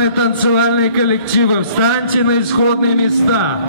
уважаемые танцевальные коллективы, встаньте на исходные места.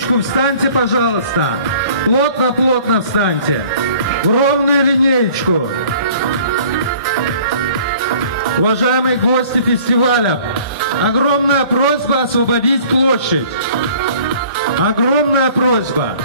линеечку встаньте, пожалуйста. Плотно встаньте. В ровную линеечку. Уважаемые гости фестиваля, огромная просьба освободить площадь. Огромная просьба.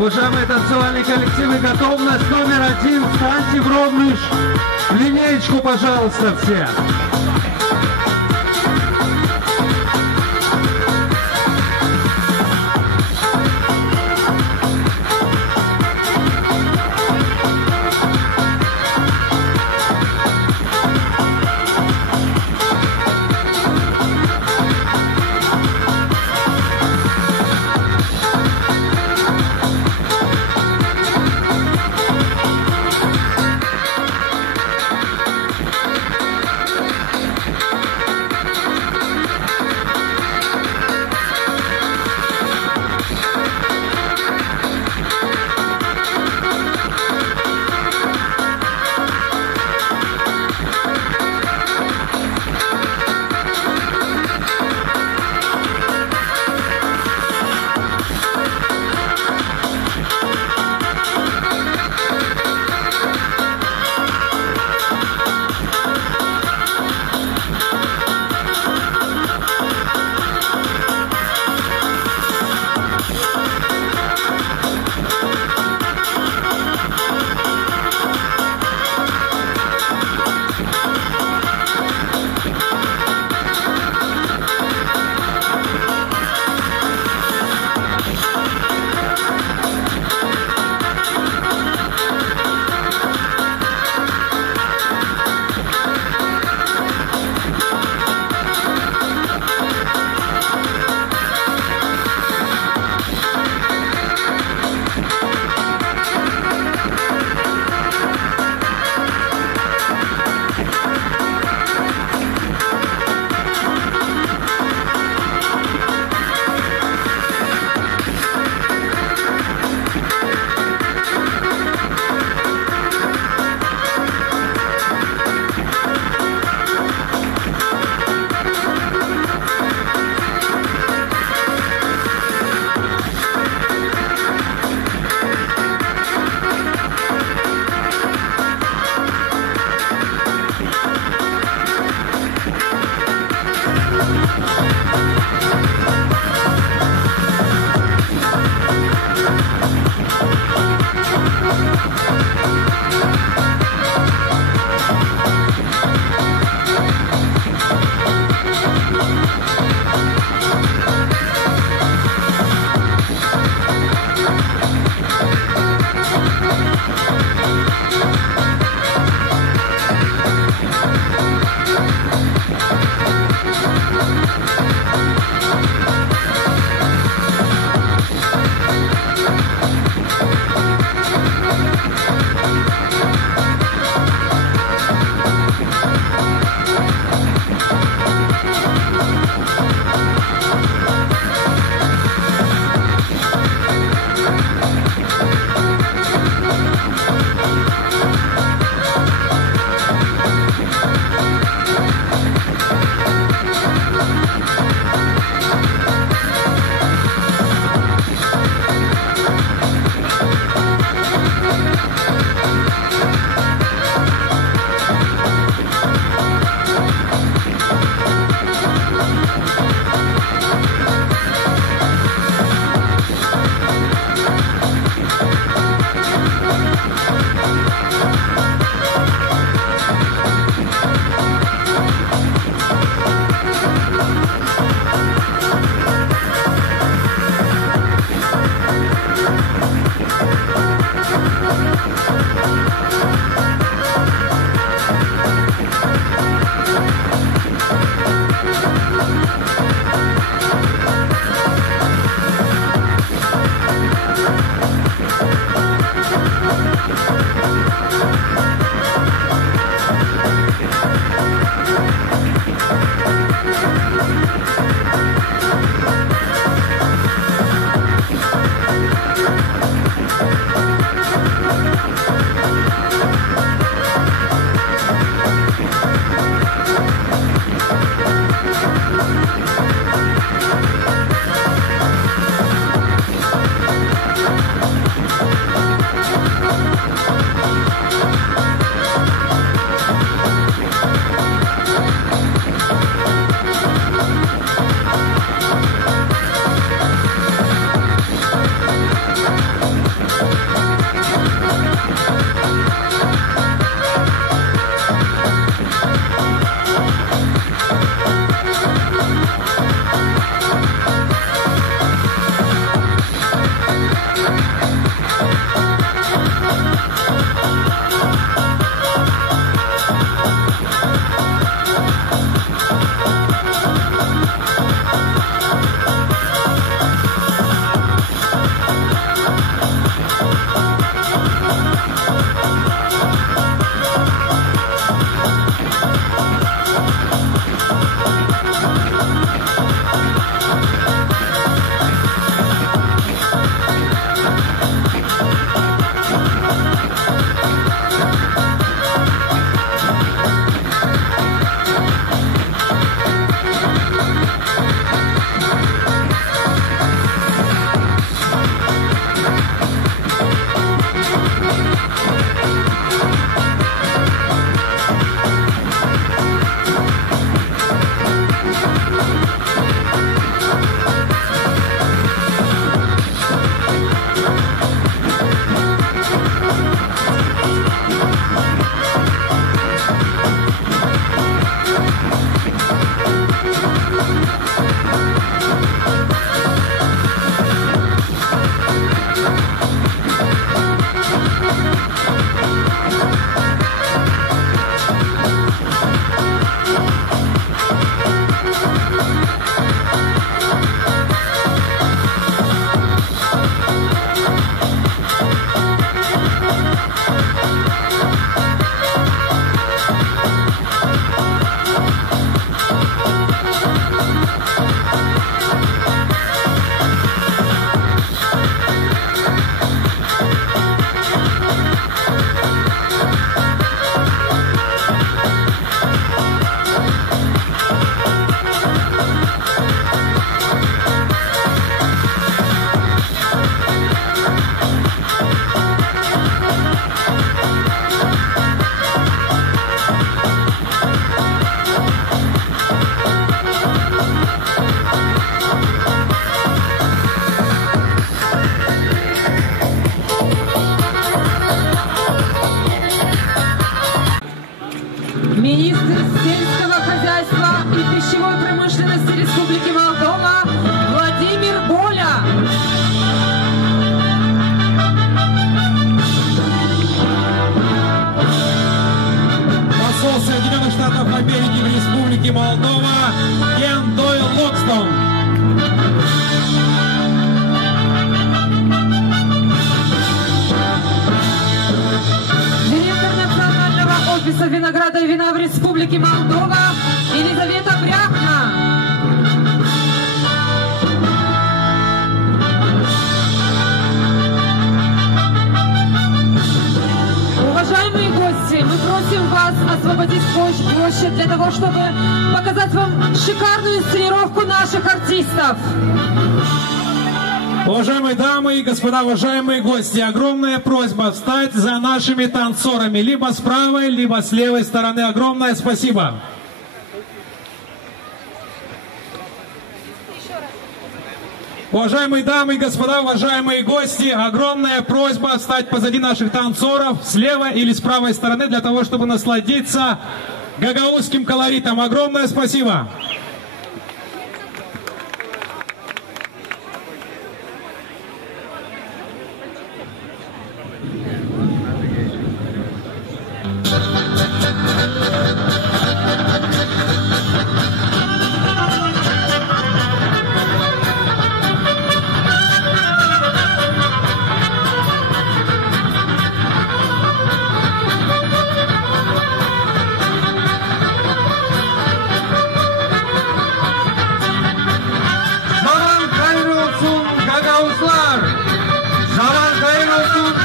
Уважаемые танцевальные коллективы, готовность номер 1. Встаньте в ровную линеечку, пожалуйста, все. Министр сельского хозяйства и пищевой промышленности Республики Молдова Владимир Боля. Посол Соединенных Штатов Америки в Республике Молдова Кен Дойл Локстон. Офиса винограда и вина в Республике Молдова Елизавета Бряхна. Уважаемые гости, мы просим вас освободить площадь для того, чтобы показать вам шикарную инсценировку наших артистов. Уважаемые дамы и господа, уважаемые гости, огромная просьба встать за нашими танцорами, либо с правой, либо с левой стороны. Огромное спасибо. Уважаемые дамы и господа, уважаемые гости, огромная просьба встать позади наших танцоров с левой или с правой стороны для того, чтобы насладиться гагаузским колоритом. Огромное спасибо.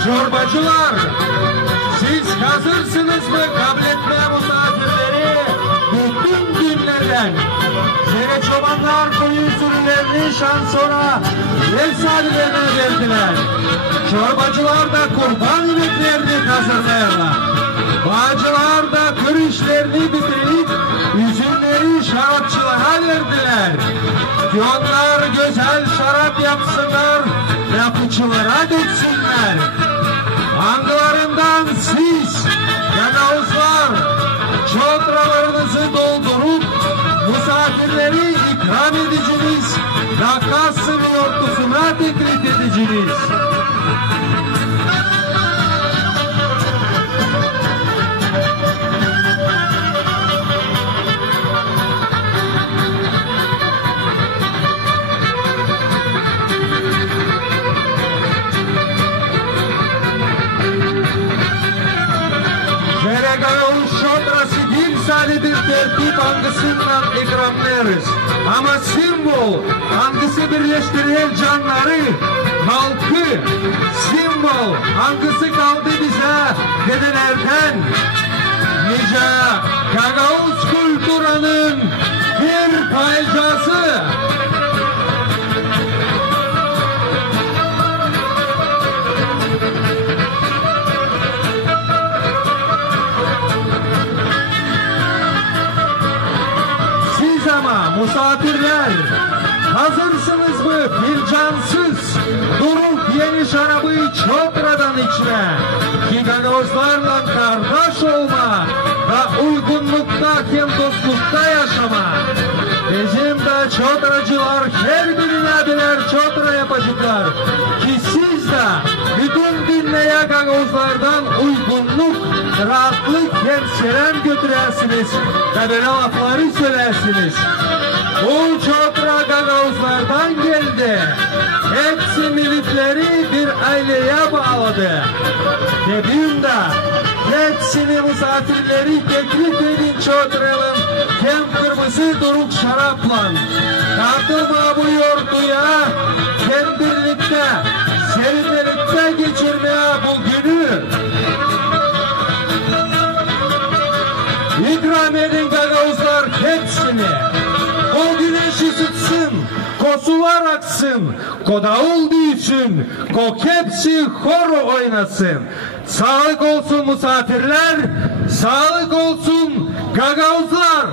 Çorbacılar, siz hazırsınız mı kabul etmeye misafirleri bütün günlerden? Şehre çobanlar koyun sürülerini şansora ev sahiplerine verdiler. Çorbacılar da kurban yemeklerini hazırlayarlar. Bağcılar da kır işlerini bitirip üzümleri şarapçılara verdiler. Ki onlar güzel şarap yapsınlar, yapıcılara döksünler. Angılarından siz, Gagauzlar, çodralarınızı doldurup misafirleri ikram ediciniz, rakkas yortusuna teklif ediciniz. Gagauz şodrası değil sadece tertip angısından ikramlarız. Ama simbol, angısı birleştiren canları, halkı, simbol, angısı kaldı dedelerden nice Gagavuz kültürünün bir parçası. Siz ama misafirler hazırsınız mı filcansız durup yeni şarabı Çopra'dan içme ki Gagavuzlarla kardeş olma ve uygunlukta hem dostlukta yaşama. Bizim de Çotracılar her birine birer Çotra yapacaklar ki siz de bütün dinleye Gagavuzlardan uygunluk, rahatlık hem selam götürersiniz ve böyle lafları söylersiniz. Bu Çotra Gagavuzlardan geldi. Hepsi milletleri bir aileye bağladı. Dediğim de hepsini misafirleri teklif edin Çotra'nın hem kırmızı duruk şarapla. Katılma bu yorduya hem birlikte, serinlikte geçirmeye bu günü. İkram edin Gagavuzlar hepsini. O güneş ısıtsın, kosular aksın, kodavul büyüsün, hepsi horo oynasın. Sağlık olsun misafirler, sağlık olsun Gagavuzlar.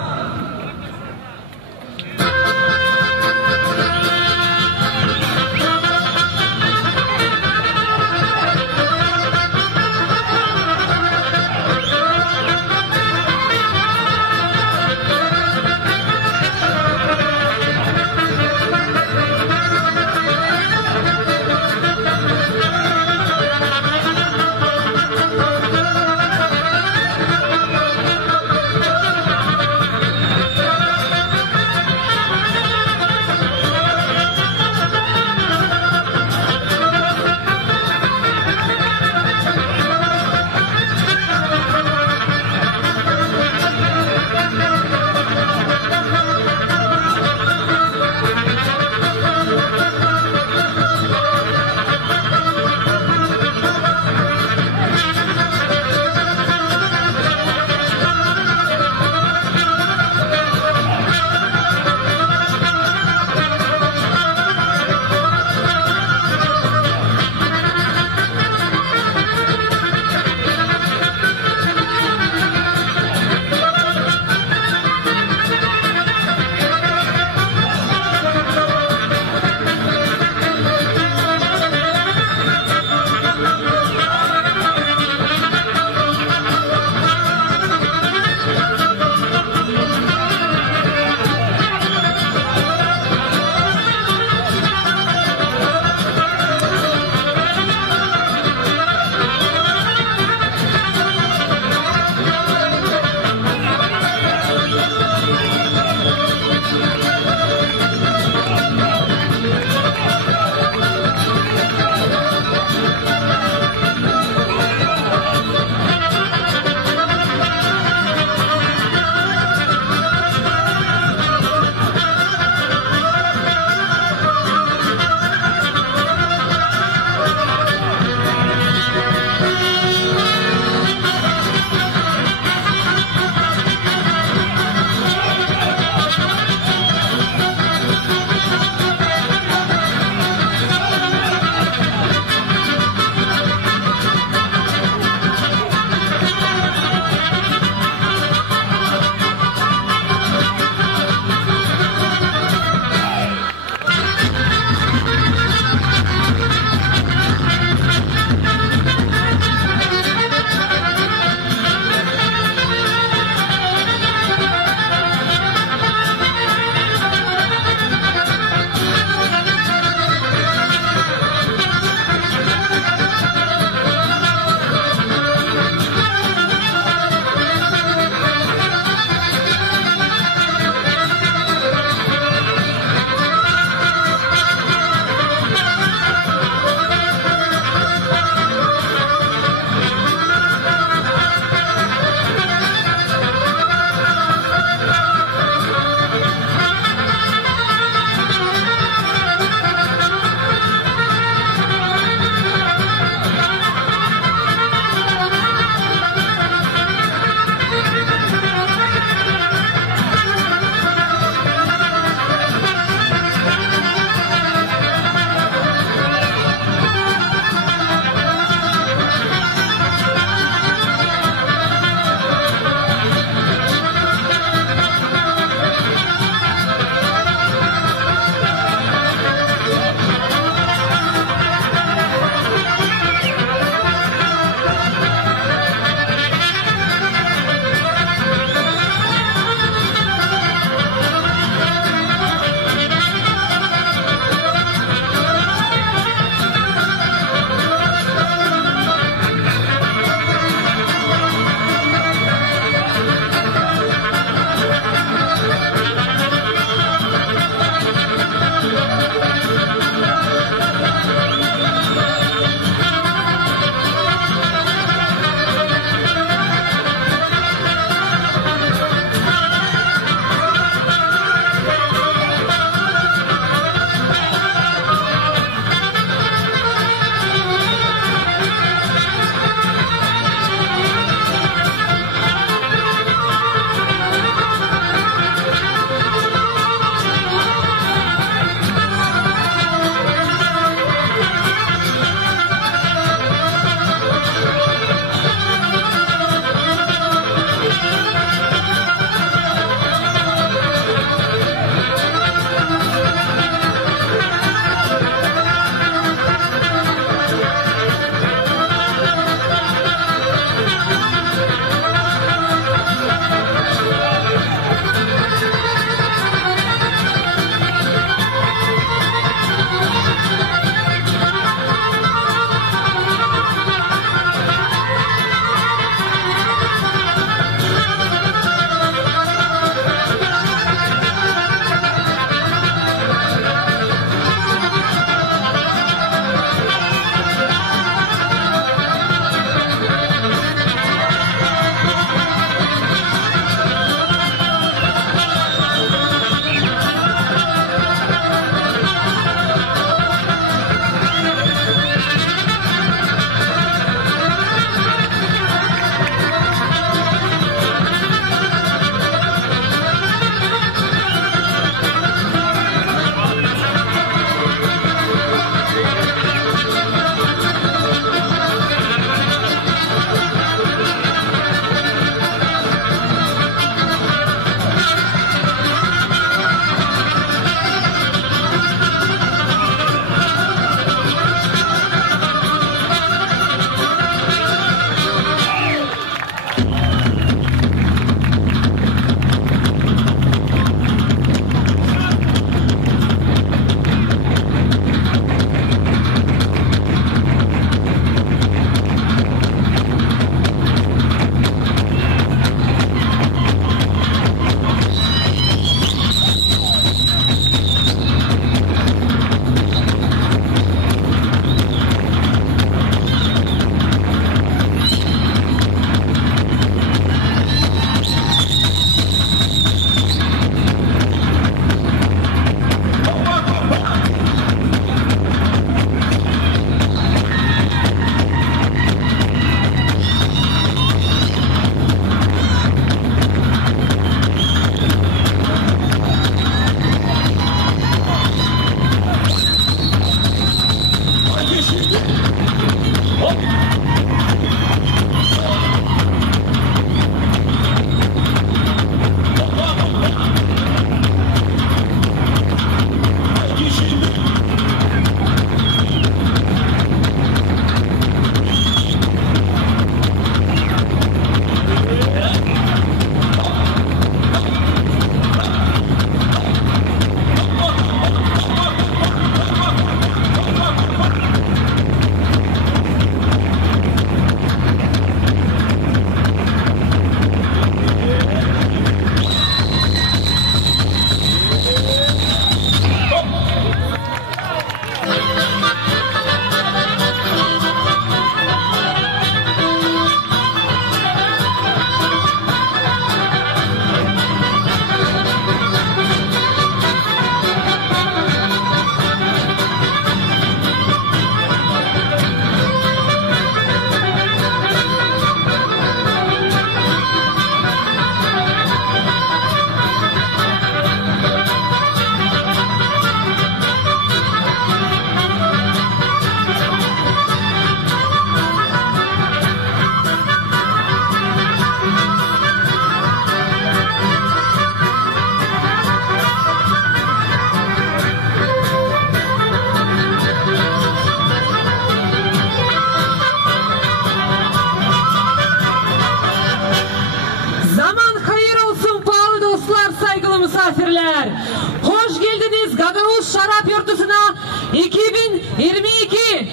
22.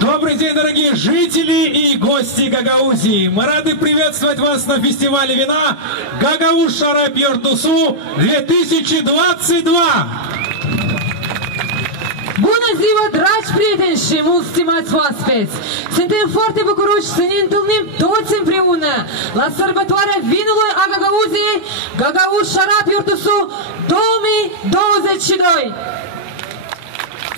Добрый день, дорогие жители и гости Гагаузии! Мы рады приветствовать вас на фестивале вина Gagavuz Şarap Yurtusu 2022! Bună ziua, dragi prieteni și mulți stimați oaspeți! Suntem foarte bucuroși să ne întâlnim toți împreună la sărbătoarea vinului a Gagauziei, Gagavuz Şarap Yurtusu 2022!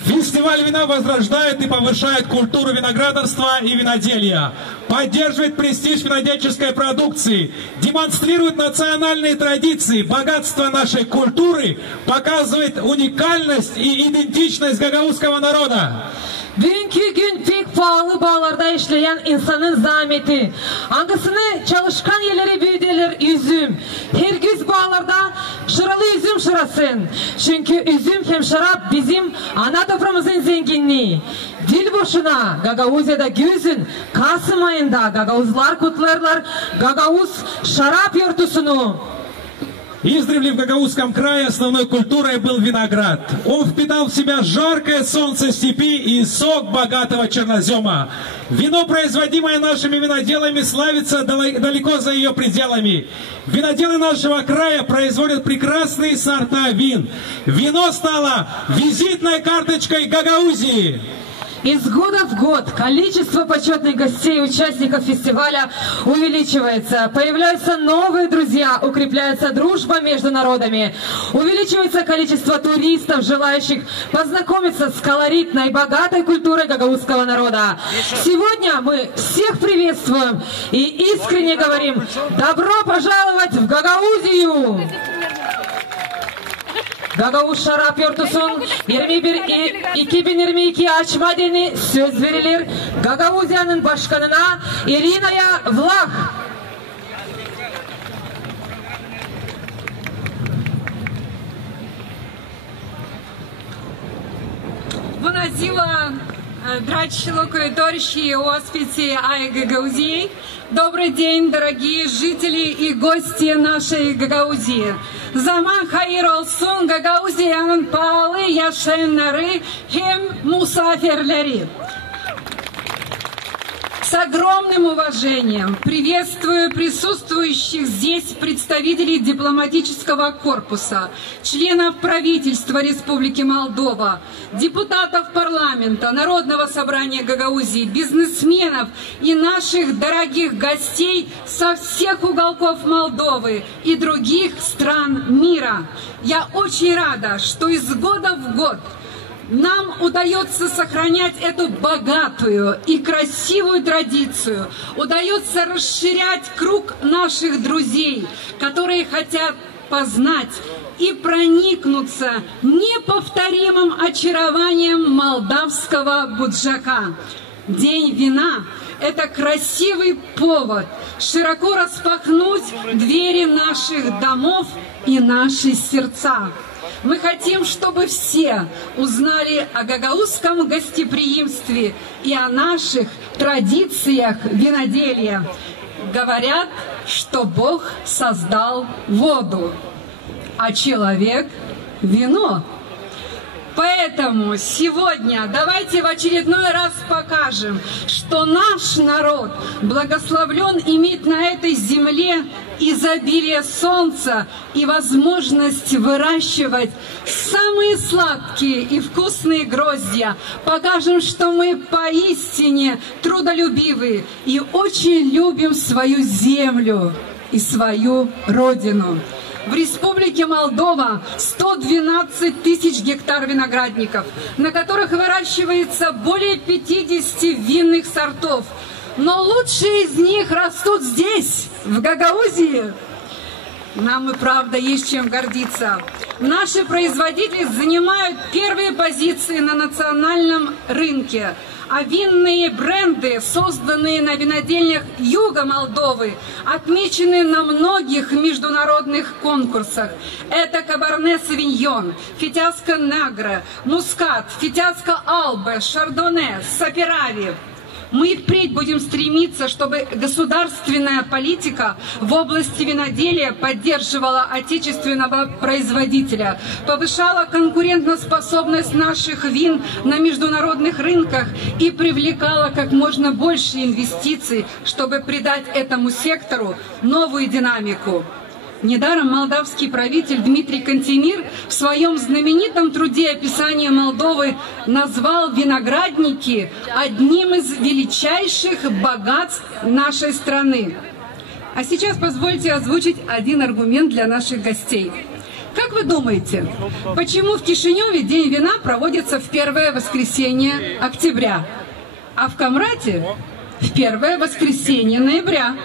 Фестиваль вина возрождает и повышает культуру виноградарства и виноделия, поддерживает престиж винодельческой продукции, демонстрирует национальные традиции, богатство нашей культуры, показывает уникальность и identичность гагаузского народа. Bugünkü gün pek pahalı bağlarda işleyen insanın zahmeti. Hangisini çalışkan yerleri büyüdürler üzüm. Her gün bağlarda şıralı üzüm şırasın. Çünkü üzüm hem şarap bizim ana toprağımızın zenginliği. Dil boşuna Gagauzya'da güzün Kasım ayında Gagauzlar kutlarlar Gagavuz Şarap Yurtusunu. Издревле в Гагаузском крае основной культурой был виноград. Он впитал в себя жаркое солнце степи и сок богатого чернозема. Вино, производимое нашими виноделами, славится далеко за ее пределами. Виноделы нашего края производят прекрасные сорта вин. Вино стало визитной карточкой Гагаузии. Из года в год количество почетных гостей и участников фестиваля увеличивается. Появляются новые друзья, укрепляется дружба между народами. Увеличивается количество туристов, желающих познакомиться с колоритной, богатой культурой гагаузского народа. Сегодня мы всех приветствуем и искренне говорим: добро пожаловать в Гагаузию! Gagavuz Şarap Yurtusu'nun 2022 açma dini söz verilir Gagavuzya'nın başkanına Irinaya Vlah. Bună ziua, dragi locuitorii oaspeții ai Gagauzii! Добрый день, дорогие жители и гости нашей Гагаузии! Zaman hayır olsun Gagauziyanın pahalı yaşayanları hem musafirleri. С огромным уважением приветствую присутствующих здесь представителей дипломатического корпуса, членов правительства Республики Молдова, депутатов парламента, Народного собрания Гагаузии, бизнесменов и наших дорогих гостей со всех уголков Молдовы и других стран мира. Я очень рада, что из года в год нам удается сохранять эту богатую и красивую традицию, удается расширять круг наших друзей, которые хотят познать и проникнуться неповторимым очарованием молдавского буджака. День вина – это красивый повод широко распахнуть двери наших домов и наши сердца. Мы хотим, чтобы все узнали о гагаузском гостеприимстве и о наших традициях виноделия. Говорят, что Бог создал воду, а человек – вино. Поэтому сегодня давайте в очередной раз покажем, что наш народ благословлен иметь на этой земле изобилие солнца и возможность выращивать самые сладкие и вкусные гроздья. Покажем, что мы поистине трудолюбивые и очень любим свою землю и свою родину. В Республике Молдова 112 тысяч гектар виноградников, на которых выращивается более 50 винных сортов. Но лучшие из них растут здесь, в Гагаузии. Нам и правда есть чем гордиться. Наши производители занимают первые позиции на национальном рынке. А винные бренды, созданные на винодельнях юга Молдовы, отмечены на многих международных конкурсах. Это Кабарне Савиньон, Фитяска Негре, Мускат, Фитяска Албе, Шардоне, Саперави. Мы и впредь будем стремиться, чтобы государственная политика в области виноделия поддерживала отечественного производителя, повышала конкурентоспособность наших вин на международных рынках и привлекала как можно больше инвестиций, чтобы придать этому сектору новую динамику. Недаром молдавский правитель Дмитрий Кантемир в своем знаменитом труде описания Молдовы назвал виноградники одним из величайших богатств нашей страны. А сейчас позвольте озвучить один аргумент для наших гостей. Как вы думаете, почему в Кишиневе День вина проводится в первое воскресенье октября, а в Камрате в первое воскресенье ноября?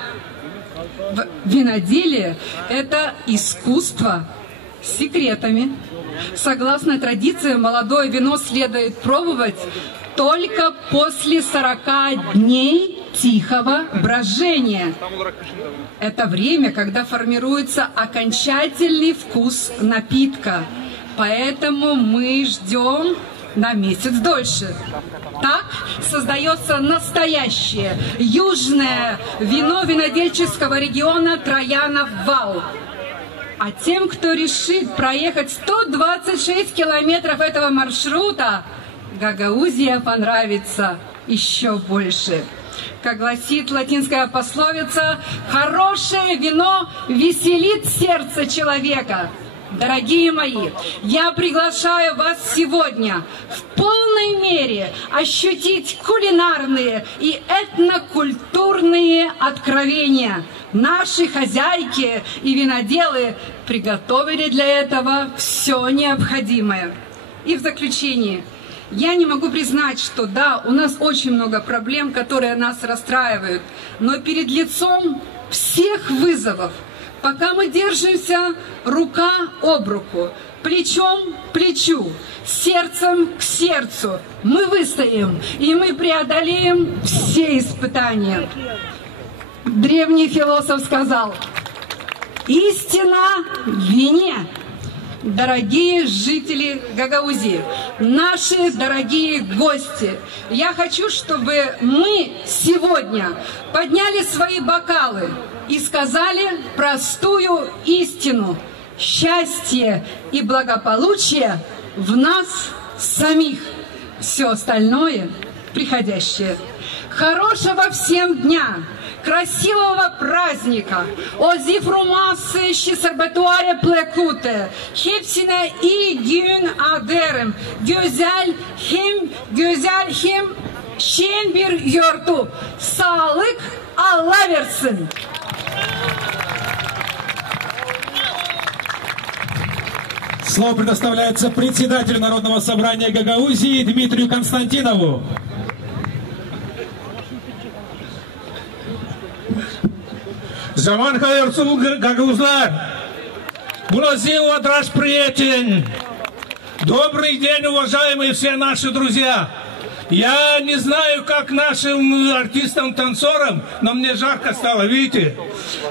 Виноделие – это искусство с секретами. Согласно традиции, молодое вино следует пробовать только после 40 дней тихого брожения. Это время, когда формируется окончательный вкус напитка. Поэтому мы ждем на месяц дольше. Так создается настоящее южное вино винодельческого региона Троянов-Вал. А тем, кто решит проехать 126 километров этого маршрута, Гагаузия понравится еще больше. Как гласит латинская пословица, хорошее вино веселит сердце человека. Дорогие мои, я приглашаю вас сегодня в полной мере ощутить кулинарные и этнокультурные откровения. Наши хозяйки и виноделы приготовили для этого все необходимое. И в заключение, я не могу признать, что да, у нас очень много проблем, которые нас расстраивают, но перед лицом всех вызовов, пока мы держимся рука об руку, плечом к плечу, сердцем к сердцу, мы выстоим и мы преодолеем все испытания. Древний философ сказал: истина в вине. Дорогие жители Гагаузии, наши дорогие гости, я хочу, чтобы мы сегодня подняли свои бокалы и сказали простую истину: счастье и благополучие в нас самих, все остальное приходящее. Хорошего всем дня, красивого праздника, o zi frumoasă și sărbătoare plăcută, hepsine iyi gün aderem, güzel hem şen bir yurtu, sağlık Allah versin. Слово предоставляется председателю Народного собрания Гагаузии Дмитрию Константинову. Zaman hayırlısı Гагаузлар. Булазилова, драж приятель. Добрый день, уважаемые все наши друзья. Я не знаю, как нашим артистам, танцорам, но мне жарко стало, видите?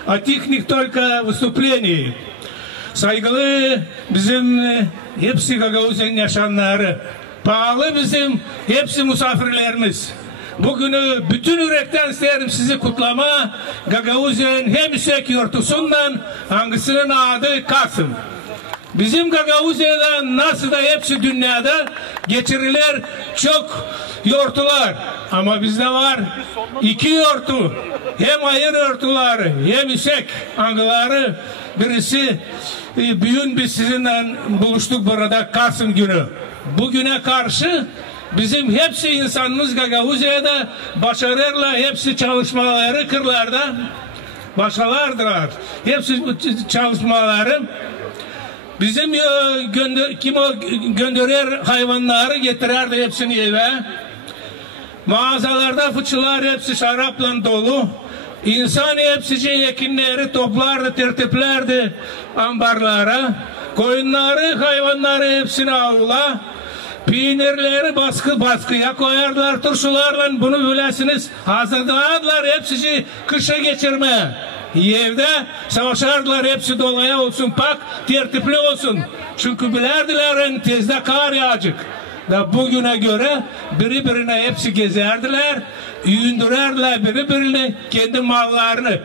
От их только выступлений. Saygılı bizim hepsi Gagauz'un yaşayanları, pahalı bizim hepsi misafirlerimiz. Bugünü bütün yürekten isterim sizi kutlama. Gagauz'un Hemisek yurtusundan, hangisinin adı Kasım. Bizim Gagauz'da nasıl da hepsi dünyada geçiriler çok yortular. Ama bizde var iki yortu. Hem ayır yortuları hem isek angıları. Birisi bugün biz sizinle buluştuk burada Kasım günü. Bugüne karşı bizim hepsi insanımız Gagauz'da başarırlar, hepsi çalışmaları kırlarda başarılardılar. Hepsi çalışmaları bizim gönderir hayvanları getirirdi hepsini eve. Mağazalarda fıçılar hepsi şarapla dolu. İnsan hepsice ekinleri toplardı, tertiplerdi ambarlara. Koyunları, hayvanları hepsini avla. Peynirleri baskıya koyarlar turşularla, bunu bilesiniz. Hazırlarlar hepsi kışa geçirmeye. Evde savaşardılar, hepsi dolaya olsun, pak tertipli olsun. Çünkü bilerdiler tezde kar yağacak. Da bugüne göre birbirine hepsi gezerdiler. yündürerler birbirine kendi mallarını.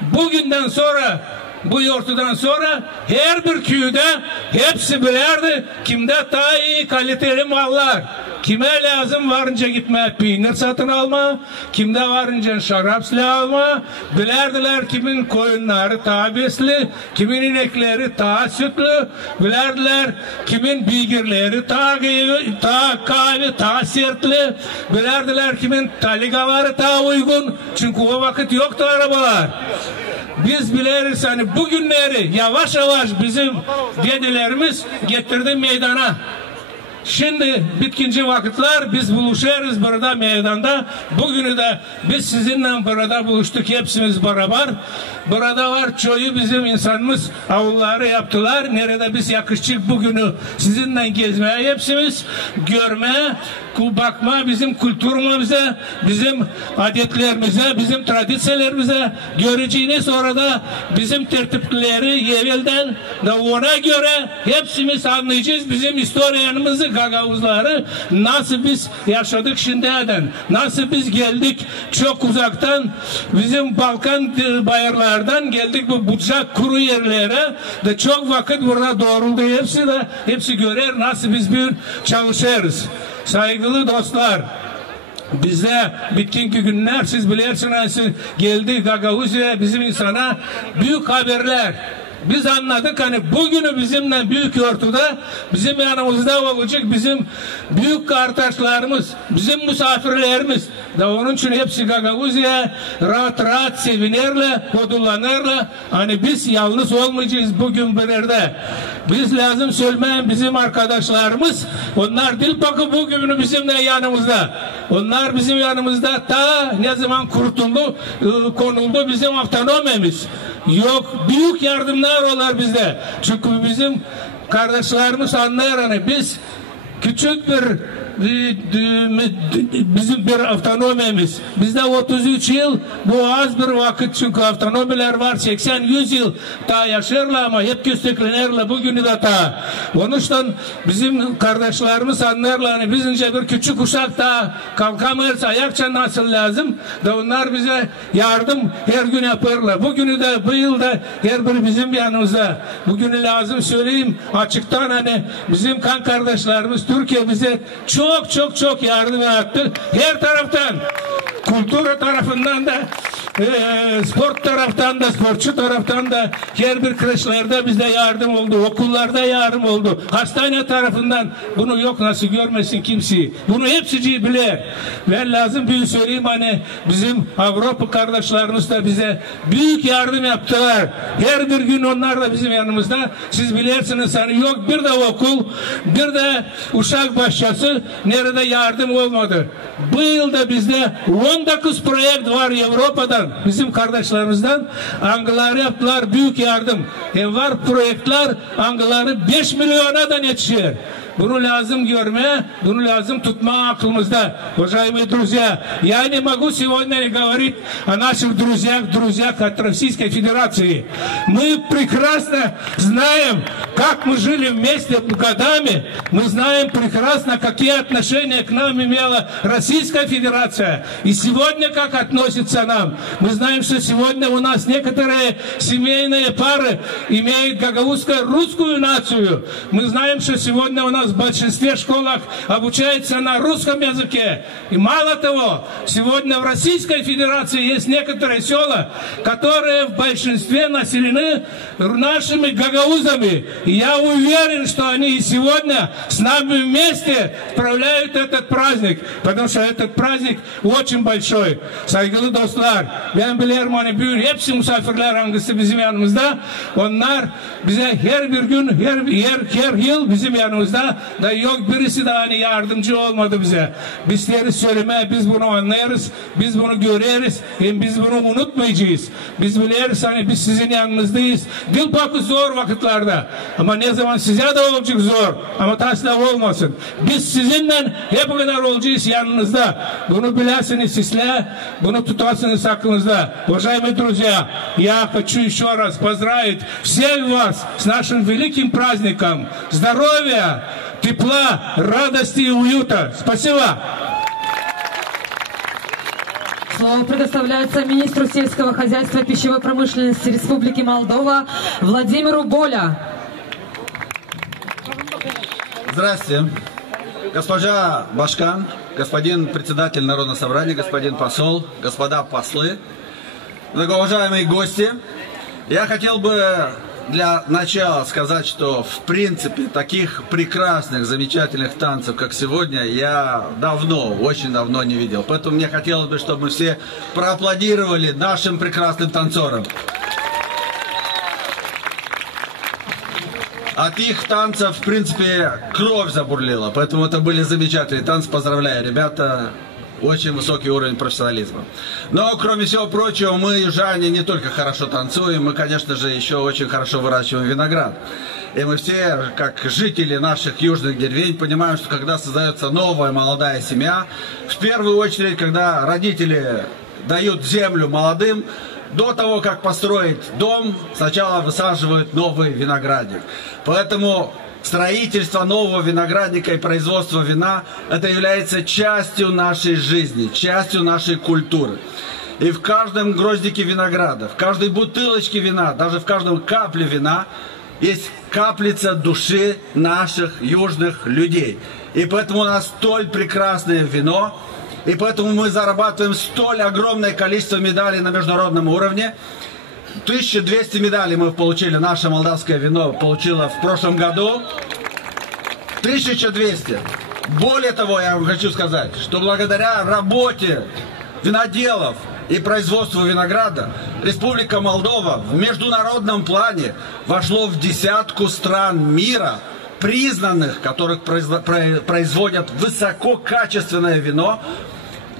Bugünden sonra, bu yortudan sonra her bir köyde hepsi bilirdi kimde daha iyi kaliteli mallar. Kime lazım varınca gitme peynir satın alma, kimde varınca şarap silah alma, bilerdiler kimin koyunları daha besli, kimin inekleri daha sütlü, bilerdiler kimin beygirleri daha kahve, daha sertli, bilerdiler kimin taligaları daha uygun, çünkü o vakit yoktu arabalar. Biz biliriz hani bugünleri yavaş yavaş bizim dedelerimiz getirdi meydana. Şimdi bitkinci vakitler biz buluşuyoruz burada meydanda. Bugünü de biz sizinle burada buluştuk hepsimiz beraber. Burada var çoğu bizim insanımız avulları yaptılar. Nerede biz yakışık bugünü sizinle gezmeye hepsimiz görmeye, bakma bizim kültürümüze, bizim adetlerimize, bizim tradisyonerimize göreceğiniz orada bizim tertipleri evvelden de ona göre hepsimiz anlayacağız bizim historiyamızı, gagavuzları nasıl biz yaşadık şimdiden, nasıl biz geldik çok uzaktan bizim Balkan bayırlardan geldik bu bucak kuru yerlere de çok vakit burada doğruldu hepsi görer nasıl biz bir çalışıyoruz. Saygılı dostlar, bize bitkinki günler siz bilirsiniz geldi Gagavuzya'ya bizim insana büyük haberler. Biz anladık hani bugünü bizimle büyük ortada bizim yanımızda olacak bizim büyük kardeşlerimiz, bizim misafirlerimiz da onun için hepsi Gagavuzya'ya rahat sevinirler, kodullanırlar. Hani biz yalnız olmayacağız bugün bir yerde. Biz lazım söylemeyen bizim arkadaşlarımız, onlar dil bakı bugünü bizimle yanımızda. Onlar bizim yanımızda ta ne zaman kurtuldu, konuldu bizim avtonomimiz. Yok büyük yardımlar olar bizde. Çünkü bizim kardeşlerimiz anlar hani biz küçük bir bizim bir avtonomimiz. Bizde 33 yıl bu az bir vakit çünkü avtonomiler var 80-100 yıl daha yaşarlar ama hep kösteklenirler bugünü de ta. Onun için bizim kardeşlerimiz anlarlar hani bizimce bir küçük uşak daha kalkamayız ayakça nasıl lazım da onlar bize yardım her gün yaparlar. Bugünü de bu yılda her biri bizim yanımızda. Bugünü lazım söyleyeyim açıktan hani bizim kan kardeşlerimiz Türkiye bize çok yardım etti. Her taraftan, kültür tarafından da, spor taraftan da, sporcu taraftan da, her bir kreşlerde bize yardım oldu, okullarda yardım oldu. Hastane tarafından bunu yok nasıl görmesin kimseyi. Bunu hepsi bilir. Ben lazım bir söyleyeyim hani bizim Avrupa kardeşlerimiz de bize büyük yardım yaptılar. Her bir gün onlar da bizim yanımızda. Siz bilirsiniz hani yok bir de okul, bir de uşak başçası nerede yardım olmadı. Bu yılda bizde 19 projekt var Avrupa'dan, bizim kardeşlerimizden. Angıları yaptılar büyük yardım. Var projektler angıları 5 milyona da yetişiyor. Bunu lazım görmeye, bunu lazım tutma aklımızда. Уважаемые друзья, я не могу сегодня говорить о наших друзьях от Российской Федерации. Мы прекрасно знаем, как мы жили вместе годами. Мы знаем прекрасно, какие отношения к нам имела Российская Федерация. И сегодня как относится к нам. Мы знаем, что сегодня у нас некоторые семейные пары имеют гагаузскую русскую нацию. Мы знаем, что сегодня у нас в большинстве школах обучается на русском языке. И мало того, сегодня в Российской Федерации есть некоторые села, которые в большинстве населены нашими гагаузами. И я уверен, что они и сегодня с нами вместе справляют этот праздник, потому что этот праздник очень большой. Saygılı dostlar, ben bilirim hani bugün hepsi misafirler hangisi bizim yanımızda. Onlar bize her bir gün, her yıl bizim yanımızda. Da yok birisi de hani yardımcı olmadı bize. Bizleri söyleme, biz bunu anlayarız, biz bunu göreriz, biz bunu unutmayacağız. Biz biliriz hani biz sizin yanınızdayız. Dil bakı zor vakitlerde. Ama ne zaman size de olacak zor. Ama tasla olmasın. Biz sizinle hep kadar olacağız yanınızda. Bunu bilesiniz sizler, bunu tutarsınız aklınızda. Уважаемые друзья, я хочу еще раз поздравить всех вас с нашим великим праздником. Здоровья, тепла, радости и уюта. Спасибо. Слово предоставляется министру сельского хозяйства и пищевой промышленности Республики Молдова Владимиру Боля. Здравствуйте. Госпожа Башкан, господин председатель Народного собрания, господин посол, господа послы, многоуважаемые гости, я хотел бы для начала сказать, что в принципе таких прекрасных, замечательных танцев, как сегодня, я давно, очень давно не видел. Поэтому мне хотелось бы, чтобы мы все проаплодировали нашим прекрасным танцорам. От их танцев, в принципе, кровь забурлила. Поэтому это были замечательные танцы. Поздравляю, ребята. Очень высокий уровень профессионализма. Но, кроме всего прочего, мы, южане, не только хорошо танцуем, мы, конечно же, еще очень хорошо выращиваем виноград. И мы все, как жители наших южных деревень, понимаем, что когда создается новая молодая семья, в первую очередь, когда родители дают землю молодым, до того, как построить дом, сначала высаживают новый виноградник. Поэтому строительство нового виноградника и производство вина – это является частью нашей жизни, частью нашей культуры. И в каждом гроздике винограда, в каждой бутылочке вина, даже в каждом капле вина есть каплица души наших южных людей. И поэтому у нас столь прекрасное вино, и поэтому мы зарабатываем столь огромное количество медалей на международном уровне. 1200 медалей мы получили, наше молдавское вино получило в прошлом году. 1200. Более того, я вам хочу сказать, что благодаря работе виноделов и производству винограда Республика Молдова в международном плане вошло в десятку стран мира, признанных, которых производят высококачественное вино.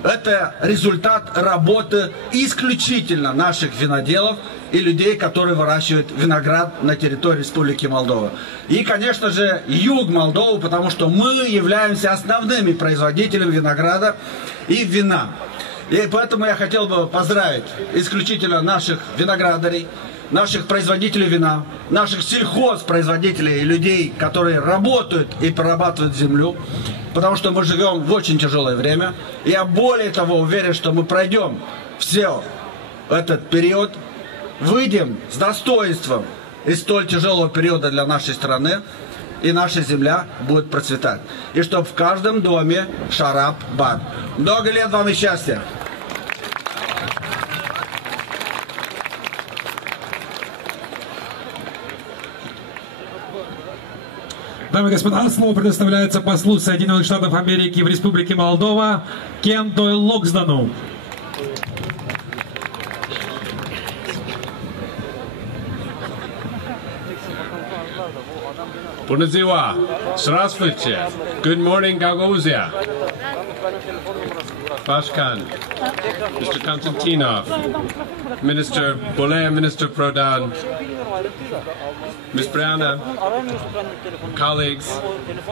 Это результат работы исключительно наших виноделов и людей, которые выращивают виноград на территории Республики Молдова. И, конечно же, юг Молдовы, потому что мы являемся основными производителями винограда и вина. И поэтому я хотел бы поздравить исключительно наших виноградарей, наших производителей вина, наших сельхозпроизводителей и людей, которые работают и прорабатывают землю, потому что мы живем в очень тяжелое время. Я более того уверен, что мы пройдем все этот период, выйдем с достоинством из столь тяжелого периода для нашей страны, и наша земля будет процветать. И чтобы в каждом доме шарап бар. Много лет вам и счастья! Дамы и господа, слово предоставляется послу Соединенных Штатов Америки в Республике Молдова Кен Дойл Локсдану. Bună ziua! Здравствуйте! Good morning, Gagauzia! Bashkan, Mr. Konstantinov, Minister Bolea, Minister Prodan, Ms. Brianna, colleagues,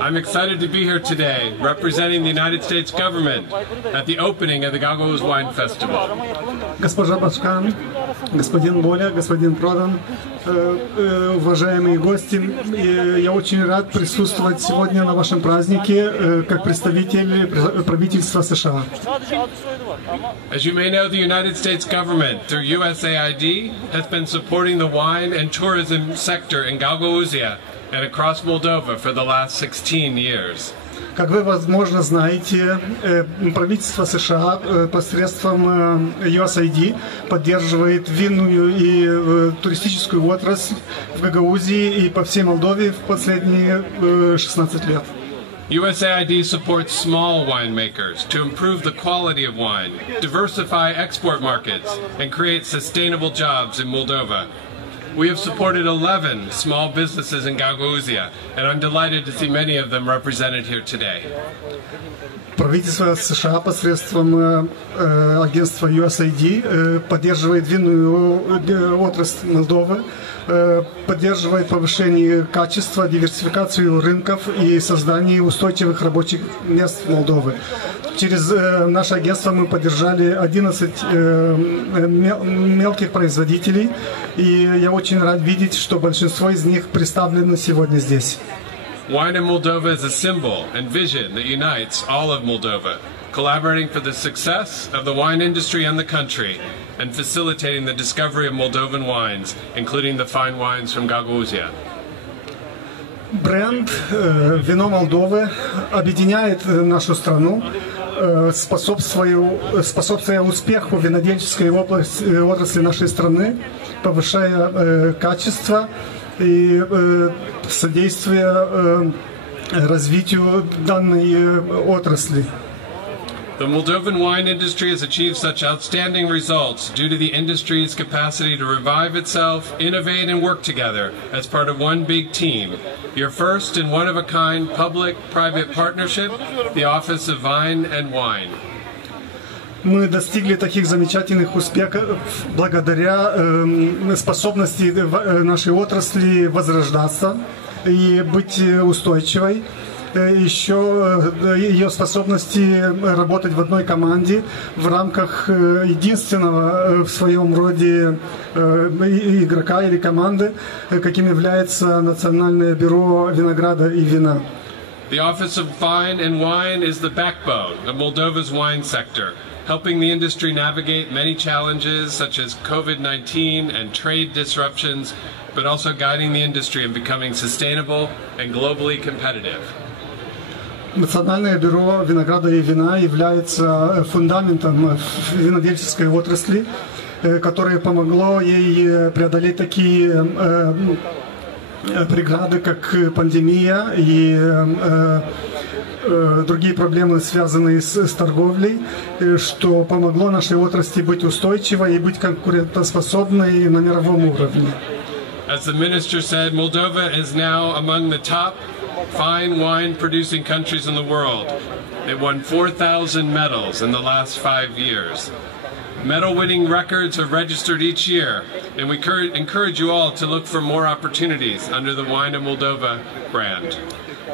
I'm excited to be here today representing the United States government at the opening of the Gagauz Wine Festival. Госпожа Башкан, господин Боля, господин Продан, уважаемые гости, я очень рад присутствовать сегодня на вашем празднике как представитель правительства США. As you may know, the United States government, through USAID, has been supporting the wine and tourism sector in Gagauzia and across Moldova for the last 16 years. Как вы, возможно, знаете, правительство США посредством USAID поддерживает винную и туристическую отрасль в Гагаузии и по всей Молдове в последние 16 лет. USAID supports small winemakers to improve the quality of wine, diversify export markets, and create sustainable jobs in Moldova. We have supported 11 small businesses in Gagauzia, and I'm delighted to see many of them represented here today. Правительство США посредством агентства USAID поддерживает винную отрасль Молдовы, поддерживает повышение качества, диверсификацию рынков и создание устойчивых рабочих мест в Молдове. Через наше агентство мы поддержали 11 мелких производителей, и я очень рад видеть, что большинство из них представлены сегодня здесь. Wine in Moldova is a symbol and vision that unites all of Moldova. collaborating for the success of the wine industry and the country, and facilitating the discovery of Moldovan wines, including the fine wines from Gagauzia. Бренд «Вино Молдовы» объединяет нашу страну, способствуя успеху винодельческой отрасли нашей страны, повышая качество и содействуя развитию данной отрасли. The Moldovan wine industry has achieved such outstanding results due to the industry's capacity to revive itself, innovate, and work together as part of one big team. Your first and one-of-a-kind public-private partnership, the Office of Vine and Wine. Мы достигли таких замечательных успехов благодаря способности нашей отрасли возрождаться и быть устойчивой. Еще ее способности работать в одной команде в рамках единственного в своем роде игрока или команды, каким является Национальное бюро винограда и вина. The Office of Vine and Wine is the backbone of Moldova's wine sector, helping the industry navigate many challenges such as COVID-19 and trade disruptions, but also guiding the industry in becoming sustainable and globally competitive. Национальное бюро винограда и вина является фундаментом винодельческой отрасли, которое помогло ей преодолеть такие преграды, как пандемия и другие проблемы, связанные с торговлей, что помогло нашей отрасли быть устойчивой и быть конкурентоспособной на мировом уровне. As the minister said, Moldova is now among the top fine wine producing countries in the world. It won 4,000 medals in the last 5 years. Medal winning records are registered each year, and we encourage you all to look for more opportunities under the Wine of Moldova brand.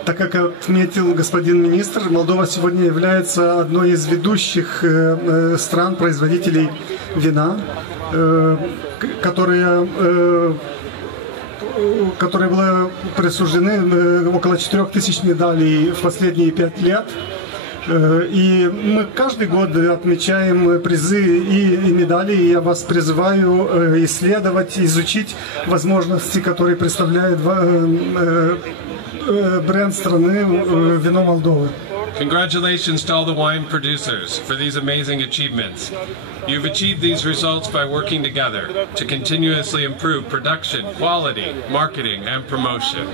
Так как отметил господин министр, Молдова сегодня является одной из ведущих стран-производителей вина, которые были присуждены около 4000 медалей в последние 5 лет. И мы каждый год отмечаем призы и медали, и я вас призываю исследовать, изучить возможности, которые представляет бренд страны «Вино Молдовы». Congratulations to all the wine producers for these amazing achievements. You've achieved these results by working together to continuously improve production, quality, marketing, and promotion.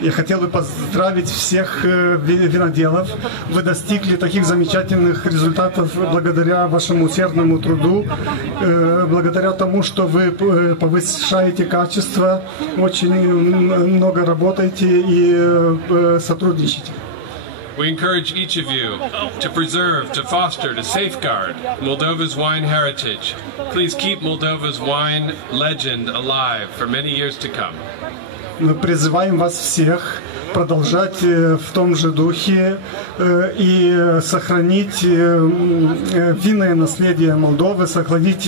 Я хотел бы поздравить всех виноделов. Вы достигли таких замечательных результатов благодаря вашему усердному труду, благодаря тому, что вы повышаете качество, очень много работаете и сотрудничаете. We encourage each of you to preserve, to foster, to safeguard Moldova's wine heritage. Please keep Moldova's wine legend alive for many years to come. Мы призываем вас всех продолжать в том же духе и сохранить винное наследие Молдовы, сохранить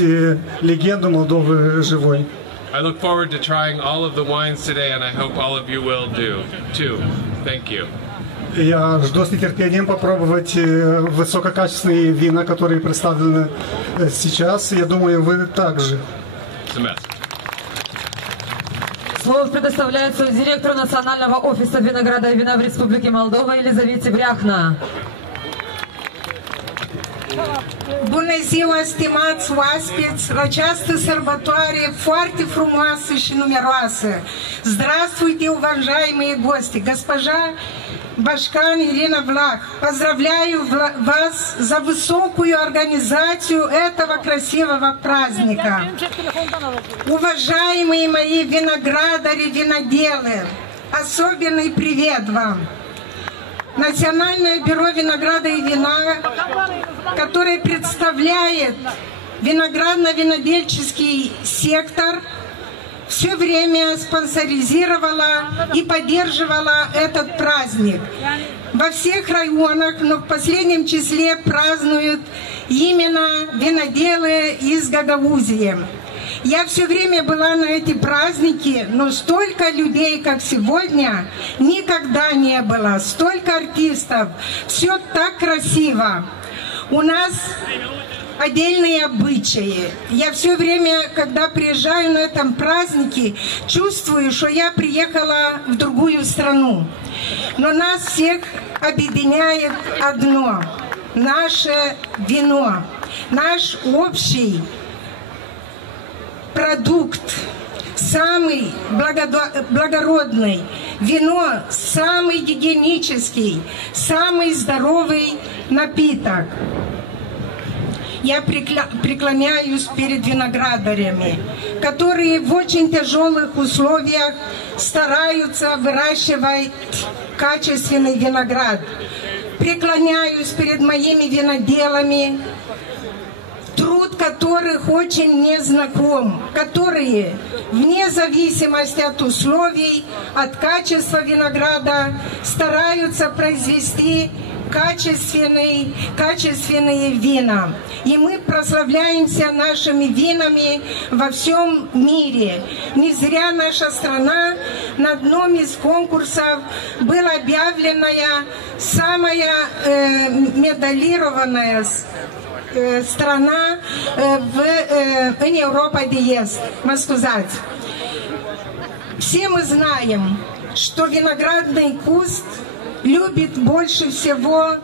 легенду Молдовы живой. I look forward to trying all of the wines today, and I hope all of you will do too. Thank you. Я жду с нетерпением попробовать высококачественные вина, которые представлены сейчас. Я думаю, вы также. Слово предоставляется директору Национального офиса винограда и вина в Республике Молдова Елизавете Бряхна. Bună ziua, stimați oaspeți, la această sărbătoare foarte frumoasă și numeroasă. Здравствуйте, уважаемые гости. Госпожа Башкан Ирина Влах, поздравляю вас за высокую организацию этого красивого праздника. Уважаемые мои виноградари, виноделы, особенный привет вам. Национальное бюро винограда и вина, которое представляет виноградно-винодельческий сектор, все время спонсоризировала и поддерживала этот праздник. Во всех районах, но в последнем числе празднуют именно виноделы из Гагаузии. Я все время была на эти праздники, но столько людей, как сегодня, никогда не было. Столько артистов. Все так красиво. У нас отдельные обычаи. Я все время, когда приезжаю на этом празднике, чувствую, что я приехала в другую страну. Но нас всех объединяет одно – наше вино, наш общий продукт, самый благородный, вино самый гигиенический, самый здоровый напиток. Я преклоняюсь перед виноградарями, которые в очень тяжелых условиях стараются выращивать качественный виноград. Преклоняюсь перед моими виноделами, труд которых очень мне знаком, которые вне зависимости от условий, от качества винограда стараются произвести качественные вина. И мы прославляемся нашими винами во всем мире. Не зря наша страна на одном из конкурсов была объявлена самая медалированная страна в Европе de Est, можно сказать. Все мы знаем, что виноградный куст любит больше всего,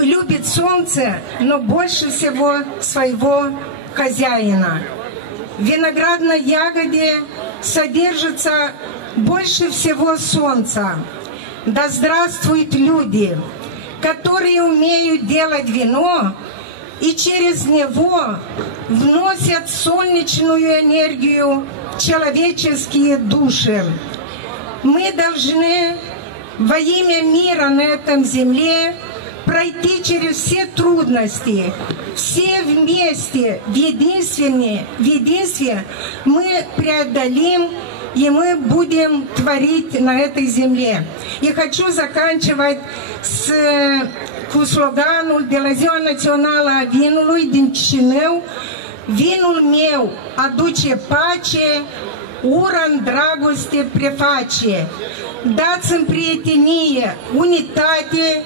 любит солнце, но больше всего своего хозяина. В виноградной ягоде содержится больше всего солнца. Да здравствуют люди, которые умеют делать вино и через него вносят солнечную энергию в человеческие души. Мы должны во имя мира на этом земле пройти через все трудности, все вместе, в единстве мы преодолим, и мы будем творить на этой земле. И хочу заканчивать cu sloganul de la Ziua Națională a Vinului din Chișinău: vinul meu aduce pace, ura-n dragoste preface. Dați-mi prietenie, unitate,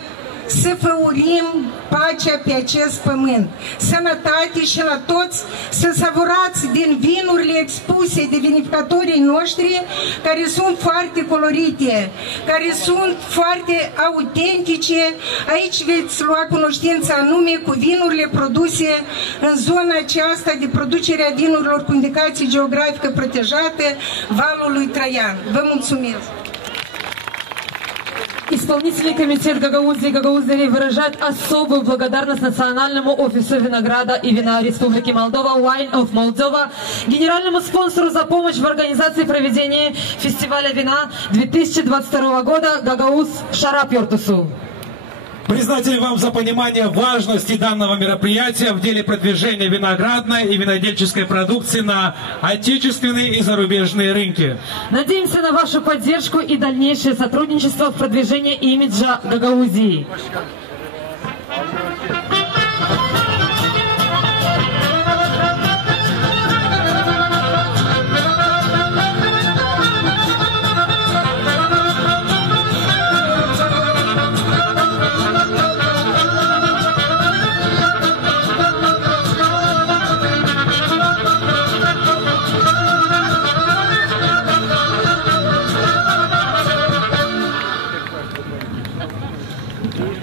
să făurim pacea pe acest pământ. Sănătate și la toți să savurați din vinurile expuse de vinificatorii noștri, care sunt foarte colorite, care sunt foarte autentice. Aici veți lua cunoștință anume cu vinurile produse în zona aceasta de producere a vinurilor cu indicație geografică protejată, Valul lui Traian. Vă mulțumesc! Исполнительный комитет Гагаузии и Гагаузии выражает особую благодарность Национальному офису винограда и вина Республики Молдова Wine of Moldova, генеральному спонсору за помощь в организации проведения фестиваля вина 2022 года Гагаус Шарап Йортусу. Признателен вам за понимание важности данного мероприятия в деле продвижения виноградной и винодельческой продукции на отечественные и зарубежные рынки. Надеемся на вашу поддержку и дальнейшее сотрудничество в продвижении имиджа Гагаузии.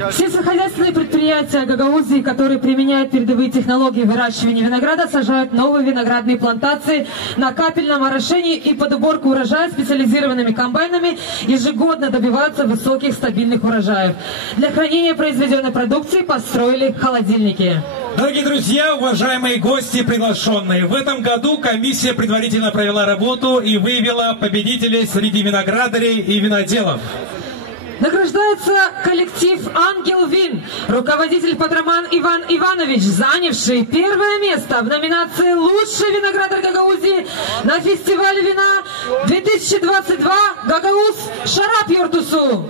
Сельскохозяйственные предприятия Гагаузии, которые применяют передовые технологии выращивания винограда, сажают новые виноградные плантации на капельном орошении и под уборку урожая специализированными комбайнами ежегодно добиваются высоких стабильных урожаев. Для хранения произведенной продукции построили холодильники. Дорогие друзья, уважаемые гости, приглашенные, в этом году комиссия предварительно провела работу и выявила победителей среди виноградарей и виноделов. Награждается коллектив «Ангел Вин», руководитель Подроман Иван Иванович, занявший первое место в номинации «Лучший виноградарь Гагаузии» на фестивале вина 2022 «Гагаус Шарап Йортусу».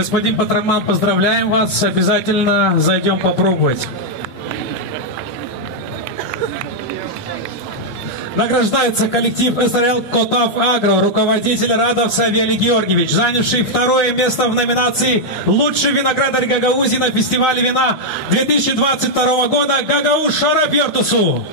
Господин Патраман, поздравляем вас. Обязательно зайдем попробовать. Награждается коллектив СРЛ «Котав Агро», руководитель Радов Савелий Георгиевич, занявший второе место в номинации «Лучший виноградарь Гагаузии» на фестивале вина 2022 года «Гагаус Шарап Йортусу».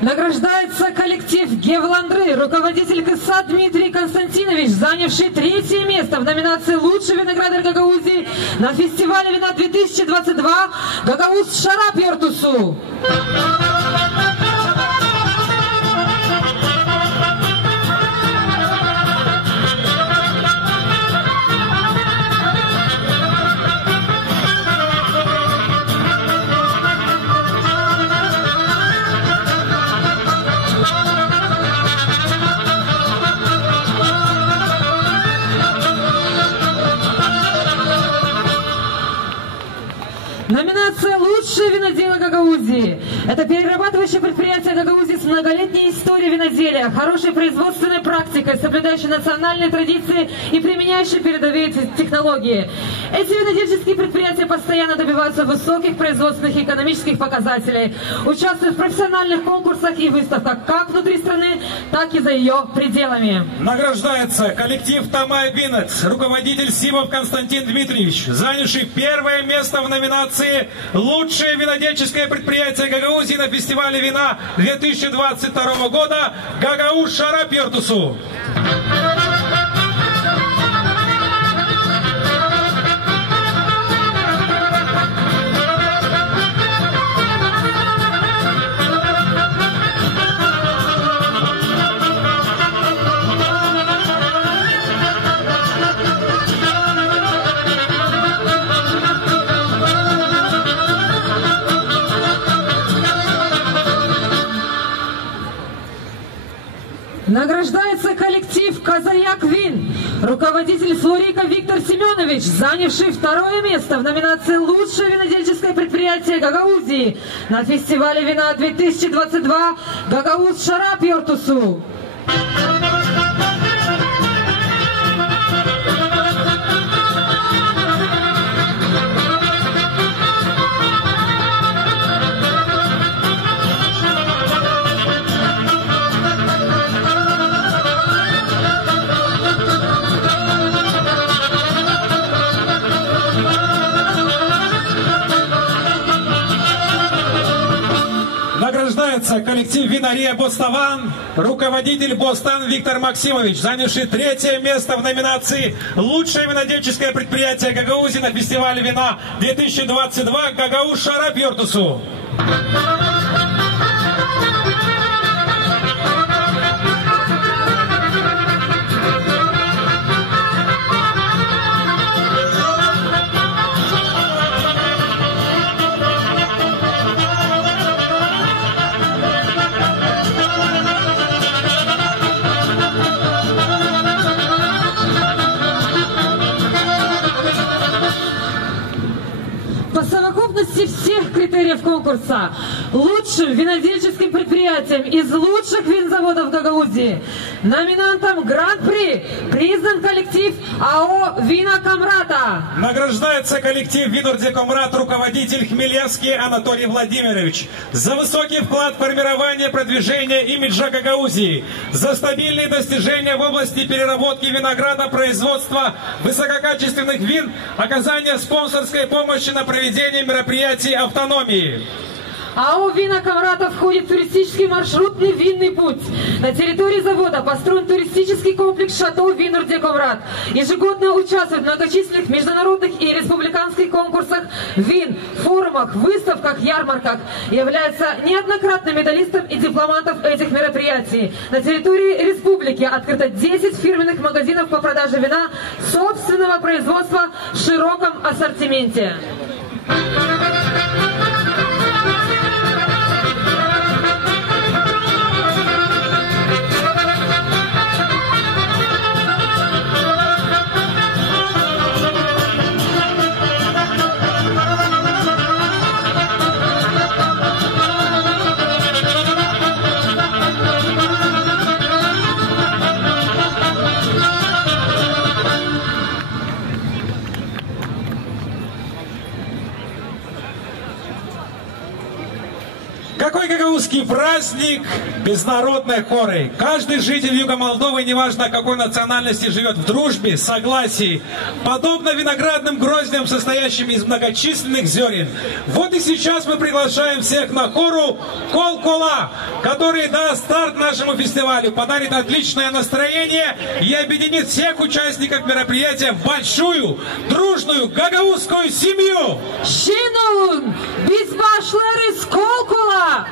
Награждается коллектив Гевландры, руководитель КСА Дмитрий Константинович, занявший третье место в номинации «Лучший виноградарь Гагаузии» на фестивале вина 2022 «Гагаус Шарап Йортусу». Номинация «Лучшее винодело Гагаузии». Это перерабатывающее предприятие Гагаузии с многолетней историей виноделия, хорошей производственной практикой, соблюдающей национальные традиции и применяющей передовые технологии. Эти винодельческие предприятия постоянно добиваются высоких производственных и экономических показателей, участвуют в профессиональных конкурсах и выставках как внутри страны, так и за ее пределами. Награждается коллектив «Тамай Винец», руководитель Симов Константин Дмитриевич, занявший первое место в номинации «Лучшее винодельческое предприятие Гагаузии» на фестивале вина 2022 года «Гагаус Шарап Йортусу». Награждается коллектив «Казаяк Вин», руководитель Флорика Виктор Семенович, занявший второе место в номинации «Лучшее винодельческое предприятие Гагаузии» на фестивале вина 2022 «Гагаус Шарап Йортусу». Награждается коллектив «Винария Боставан», руководитель Бостан Виктор Максимович, занявший третье место в номинации «Лучшее винодельческое предприятие Гагаузии» на фестивале вина 2022 «Гагаус Шарап Йортусу». По совокупности всех критериев конкурса лучшим винодельческим предприятием из лучших винзаводов Гагаузии номинантом Гран-при признан коллектив АО «Вина Камрата». Награждается коллектив «Винурде Комрат», руководитель Хмелевский Анатолий Владимирович, за высокий вклад в формирование продвижения имиджа Гагаузии, за стабильные достижения в области переработки винограда, производства высококачественных вин, оказание спонсорской помощи на проведение мероприятий автономии. АО «Вина Камрата» входит в туристический маршрутный винный путь. На территории завода построен туристический комплекс «Шато Винер де Камрат». Ежегодно участвует в многочисленных международных и республиканских конкурсах вин, форумах, выставках, ярмарках. Является неоднократным медалистом и дипломантом этих мероприятий. На территории республики открыто 10 фирменных магазинов по продаже вина собственного производства в широком ассортименте. Какой гагаузский праздник без народной хоры. Каждый житель Юга Молдовы, неважно какой национальности, живет в дружбе, согласии, подобно виноградным гроздям, состоящим из многочисленных зерен. Вот и сейчас мы приглашаем всех на хору Кол-Кола, который даст старт нашему фестивалю, подарит отличное настроение и объединит всех участников мероприятия в большую, дружную гагаузскую семью. Шинун! Бизбашлер из Кол-Кола!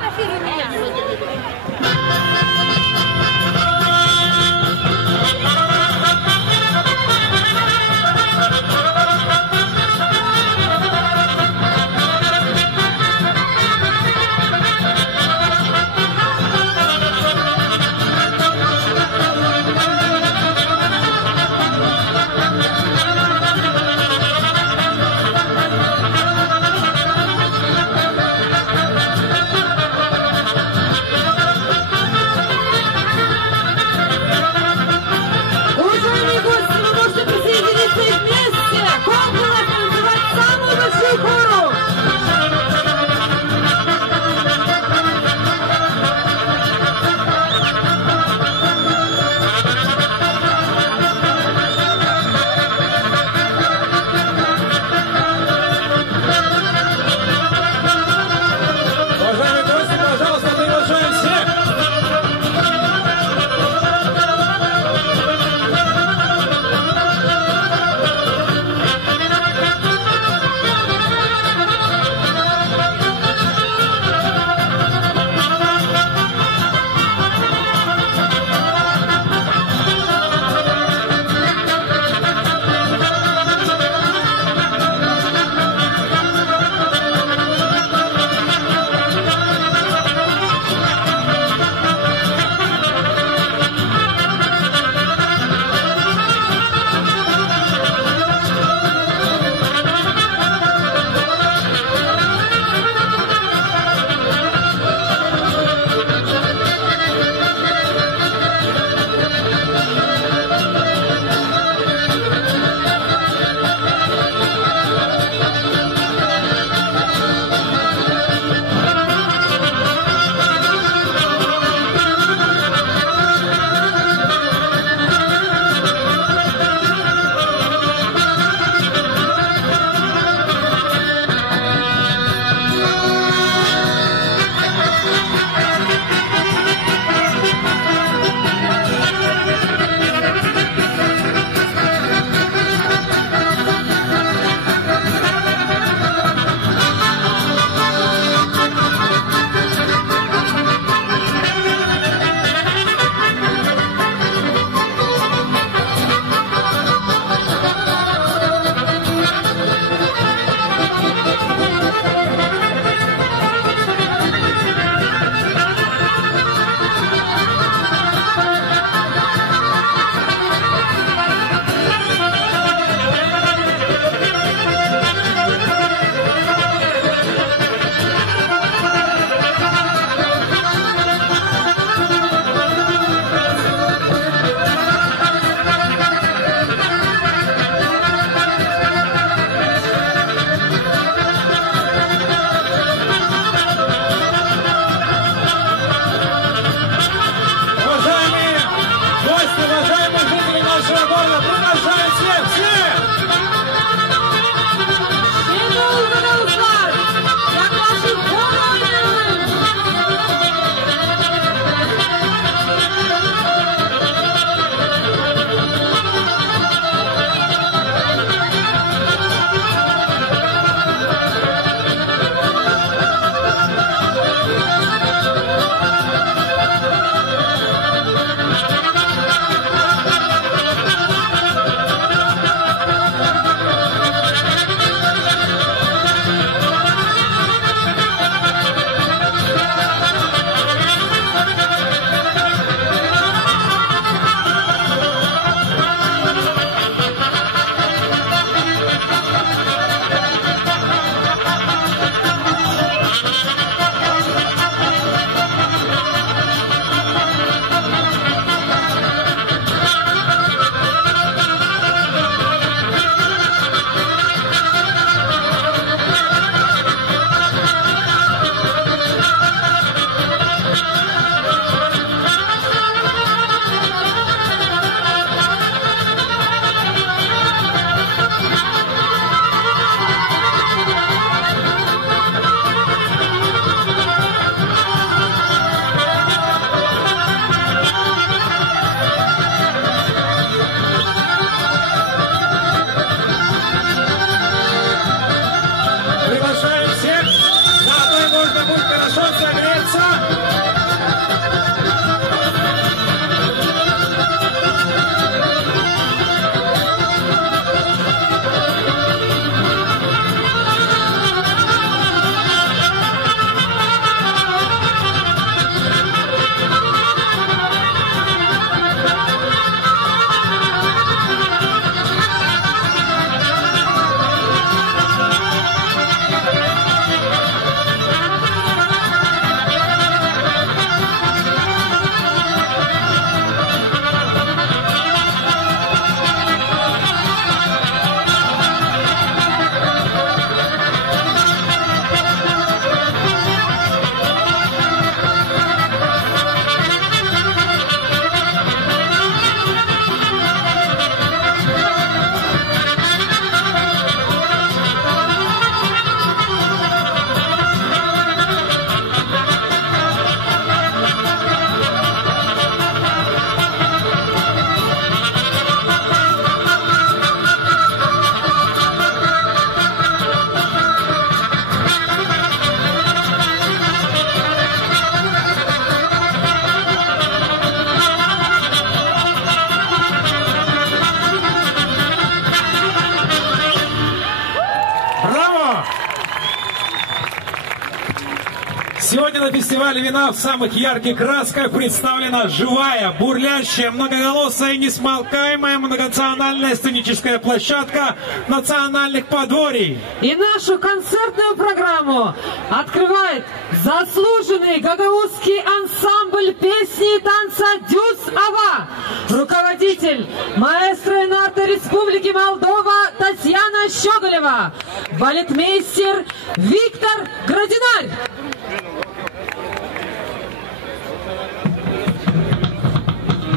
фестиваль вина в самых ярких красках представлена живая, бурлящая, многоголосая и несмолкаемая многонациональная сценическая площадка национальных подворий. И нашу концертную программу открывает заслуженный гагаузский ансамбль песни и танца «Дюс-Ава», руководитель маэстро Энарта Республики Молдова Татьяна Щеголева, балетмейстер Виктор Градинарь.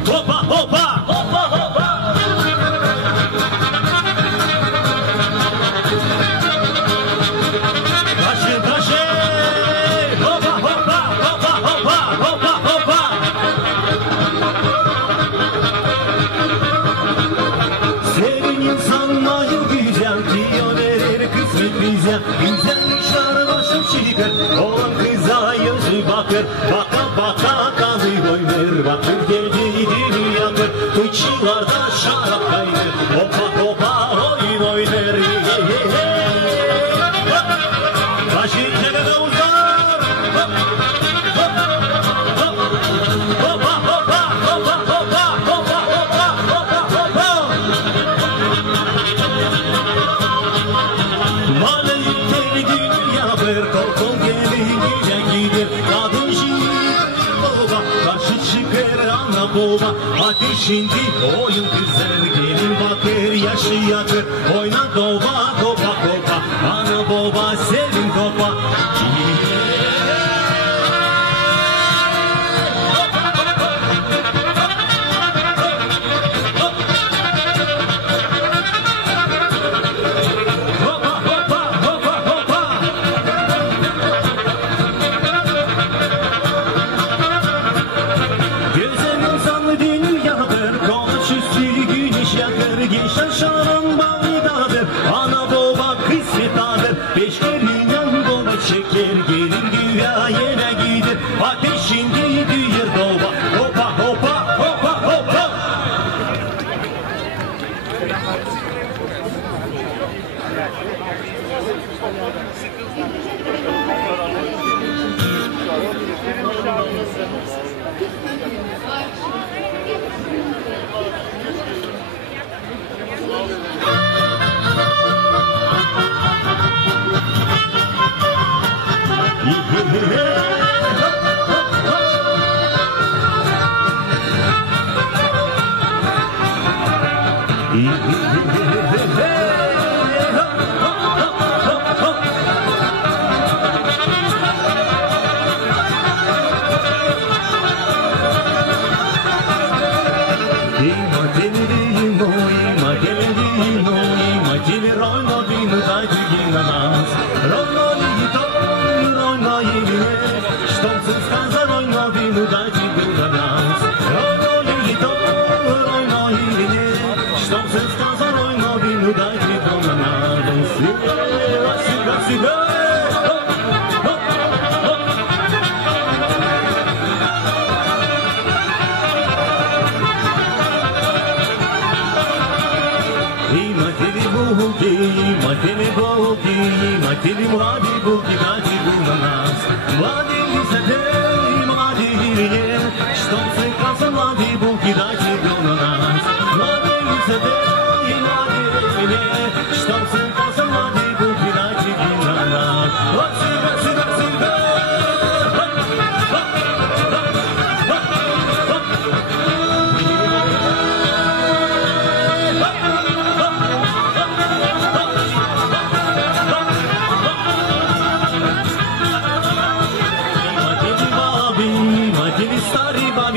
Опа, опа, опа, опа! Дальше, дальше! Опа, опа, опа, опа, опа, опа! Sevinin sanmayı güzel, diyor verir kısmet bize. Güzellikler başım çıkar, olan kıza yüzü bakır. Baka baka kanı oynar, bakır geldiğini yakır. Kıçılarda şarap kaynar, hopa hopa oyun oynar. Başınca kadar uzar, hopa hopa hopa hopa hopa hopa hopa hopa. Bana yükleri dünya ver, kol kol gelin gülen gider. Kadın şiir baba, karşı çıkar ana baba. Ateşindi oyun kızlar, gelin bakır yaşı yakır. Oyna doba kopa kopa, ana baba sevin kopa. Şaşaran bağdadır, ana baba kısmetadır. Beş elinden baba çeker, gelin güya yine gider. Ateşinde düğür doba, hopa hopa hopa hopa. Матери млади булки дади на нас, млади лисадей, млади гирине, что прекрасно млади булки дади на нас, млади лисадей, млади гирине, что прекрасно млади булки дади на нас. Вот сюда, сюда, сюда.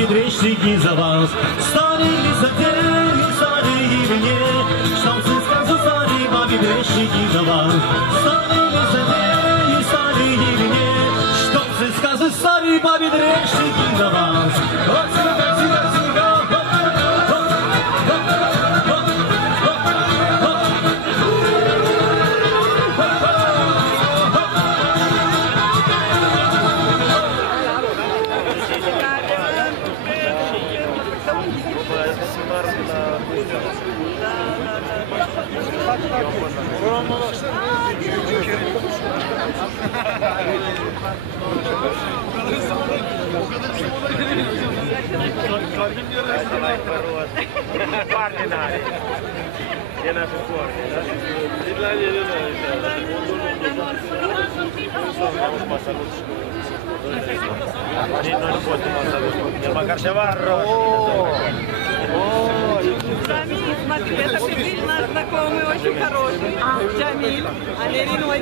Дрещики за вас, старый лисадей, старый гирине, что сын сказал, старый бабе дрещики за вас, старый лисадей, старый гирине, что сын сказал, старый бабе дрещики за вас. Вот сюда, сюда, сюда. Thank you. Джамиль, смотри, это теперь наш знакомый, очень хороший. Джамиль, Анериной.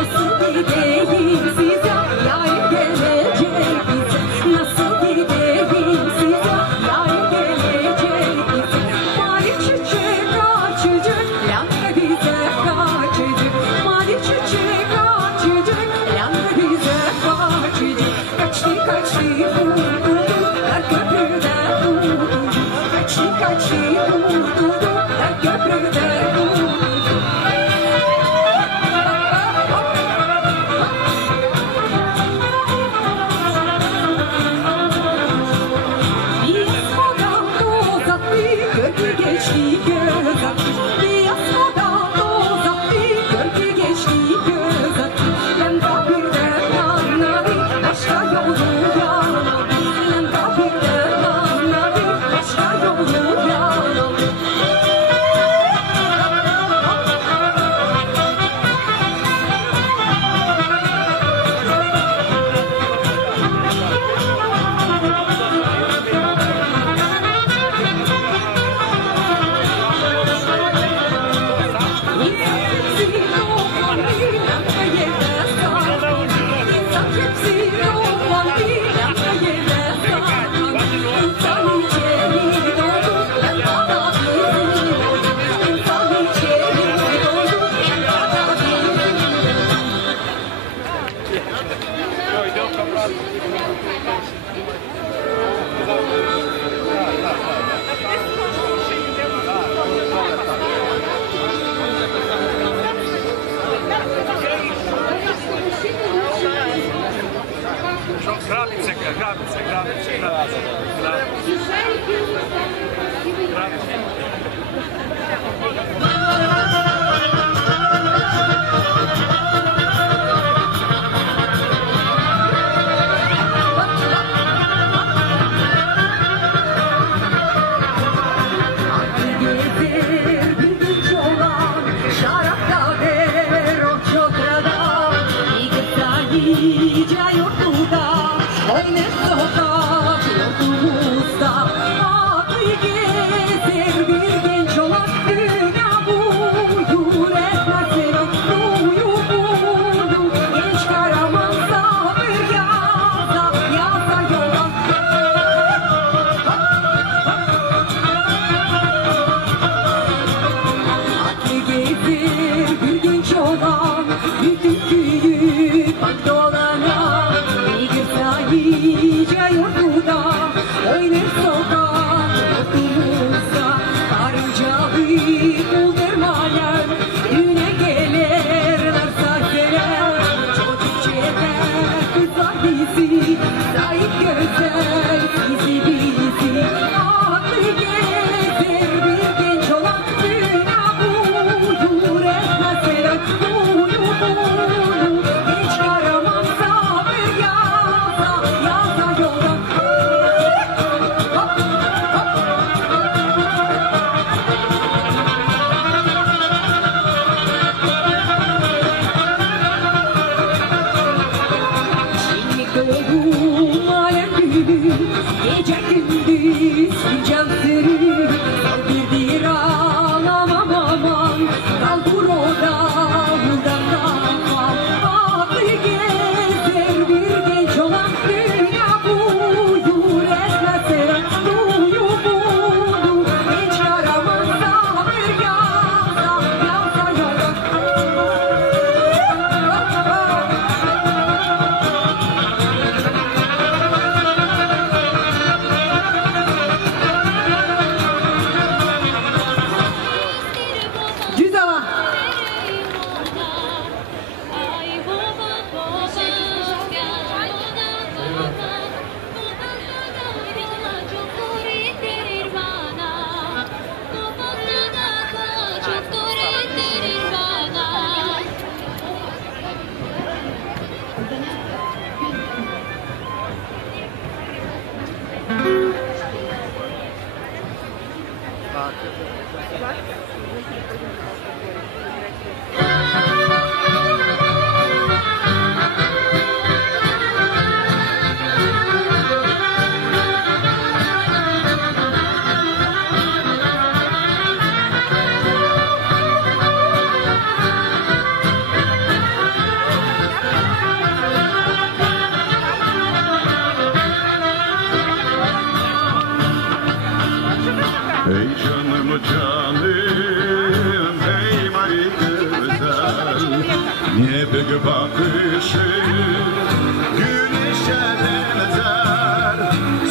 Nasıl bir değil size, yar gelecek bize. Ey canım canım, ey mari güzel, niye pek bakışın güneşe benzer.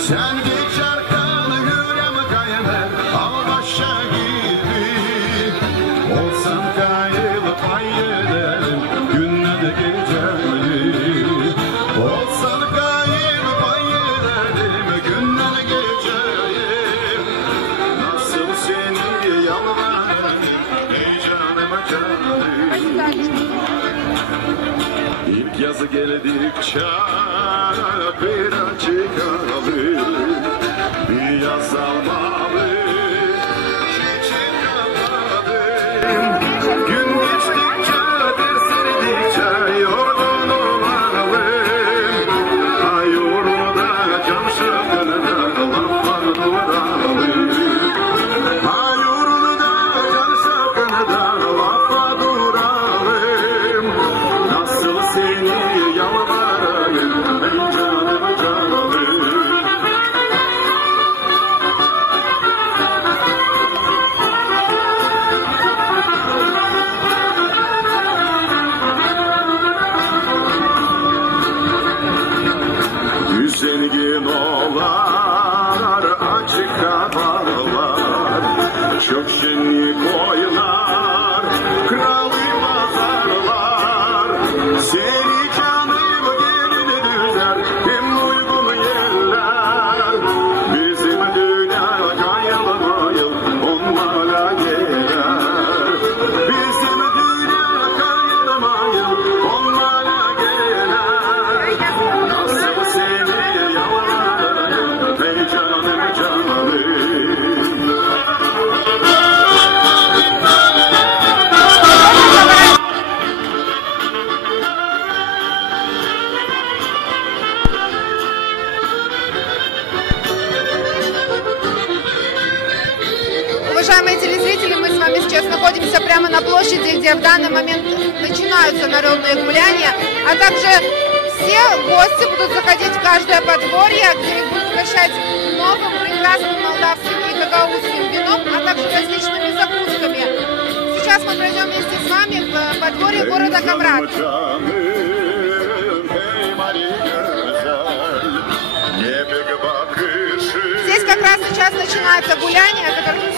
Sen geç arkanı hürem kaynar, al başa gibi. Olsan kayıp pay ederim, günle de geceli. Olsan kayıp pay ederim, günle de geceli. Nasıl seni yalvarırım, ey canım canım. İlk yazı geldikçe bir açık alır, bir yaz almalı, çiçek almalı. Gün geçtikçe, bir serdikçe yorgun olalım. Ay uğruna can şakına laflar duralım. Ay uğruna can şakına laflar duralım. Nasıl seni yalvarayım, ey canım canım. Zengin olar, açık kafalar, çok şenlik oynar, kralı pazarlar. Seni canım gelin düzer, hem uygun yerler. Bizim dünya kayıl mayıl, onlara gelir. Bizim dünya kayıl mayıl, onlara gelir. Nasıl seni yalvarırım, ey canım canım. Уважаемые телезрители, мы с вами сейчас находимся прямо на площади, где в данный момент начинаются народные гуляния, а также все гости будут заходить в каждое подворье, где их будут угощать новым прекрасным молдавским и гагаузским вином, а также различными закусками. Сейчас мы пройдем вместе с вами в подворье города Камрат. Здесь как раз сейчас начинается гуляние, которое...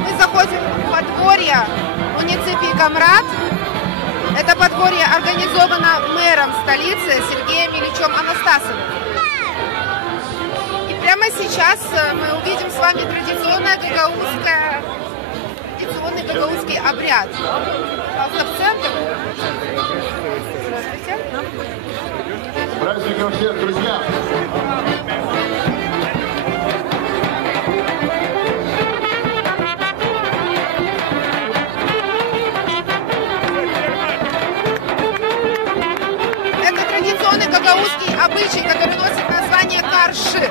Мы заходим в подворье муниципии Камрат. Это подворье организовано мэром столицы Сергеем Ильичем Анастасовым. И прямо сейчас мы увидим с вами традиционный гагаузский обряд. Пожалуйста, в центр. Здравствуйте. С праздником всех, друзья! Это традиционный гагаузский обычай, который носит название карши.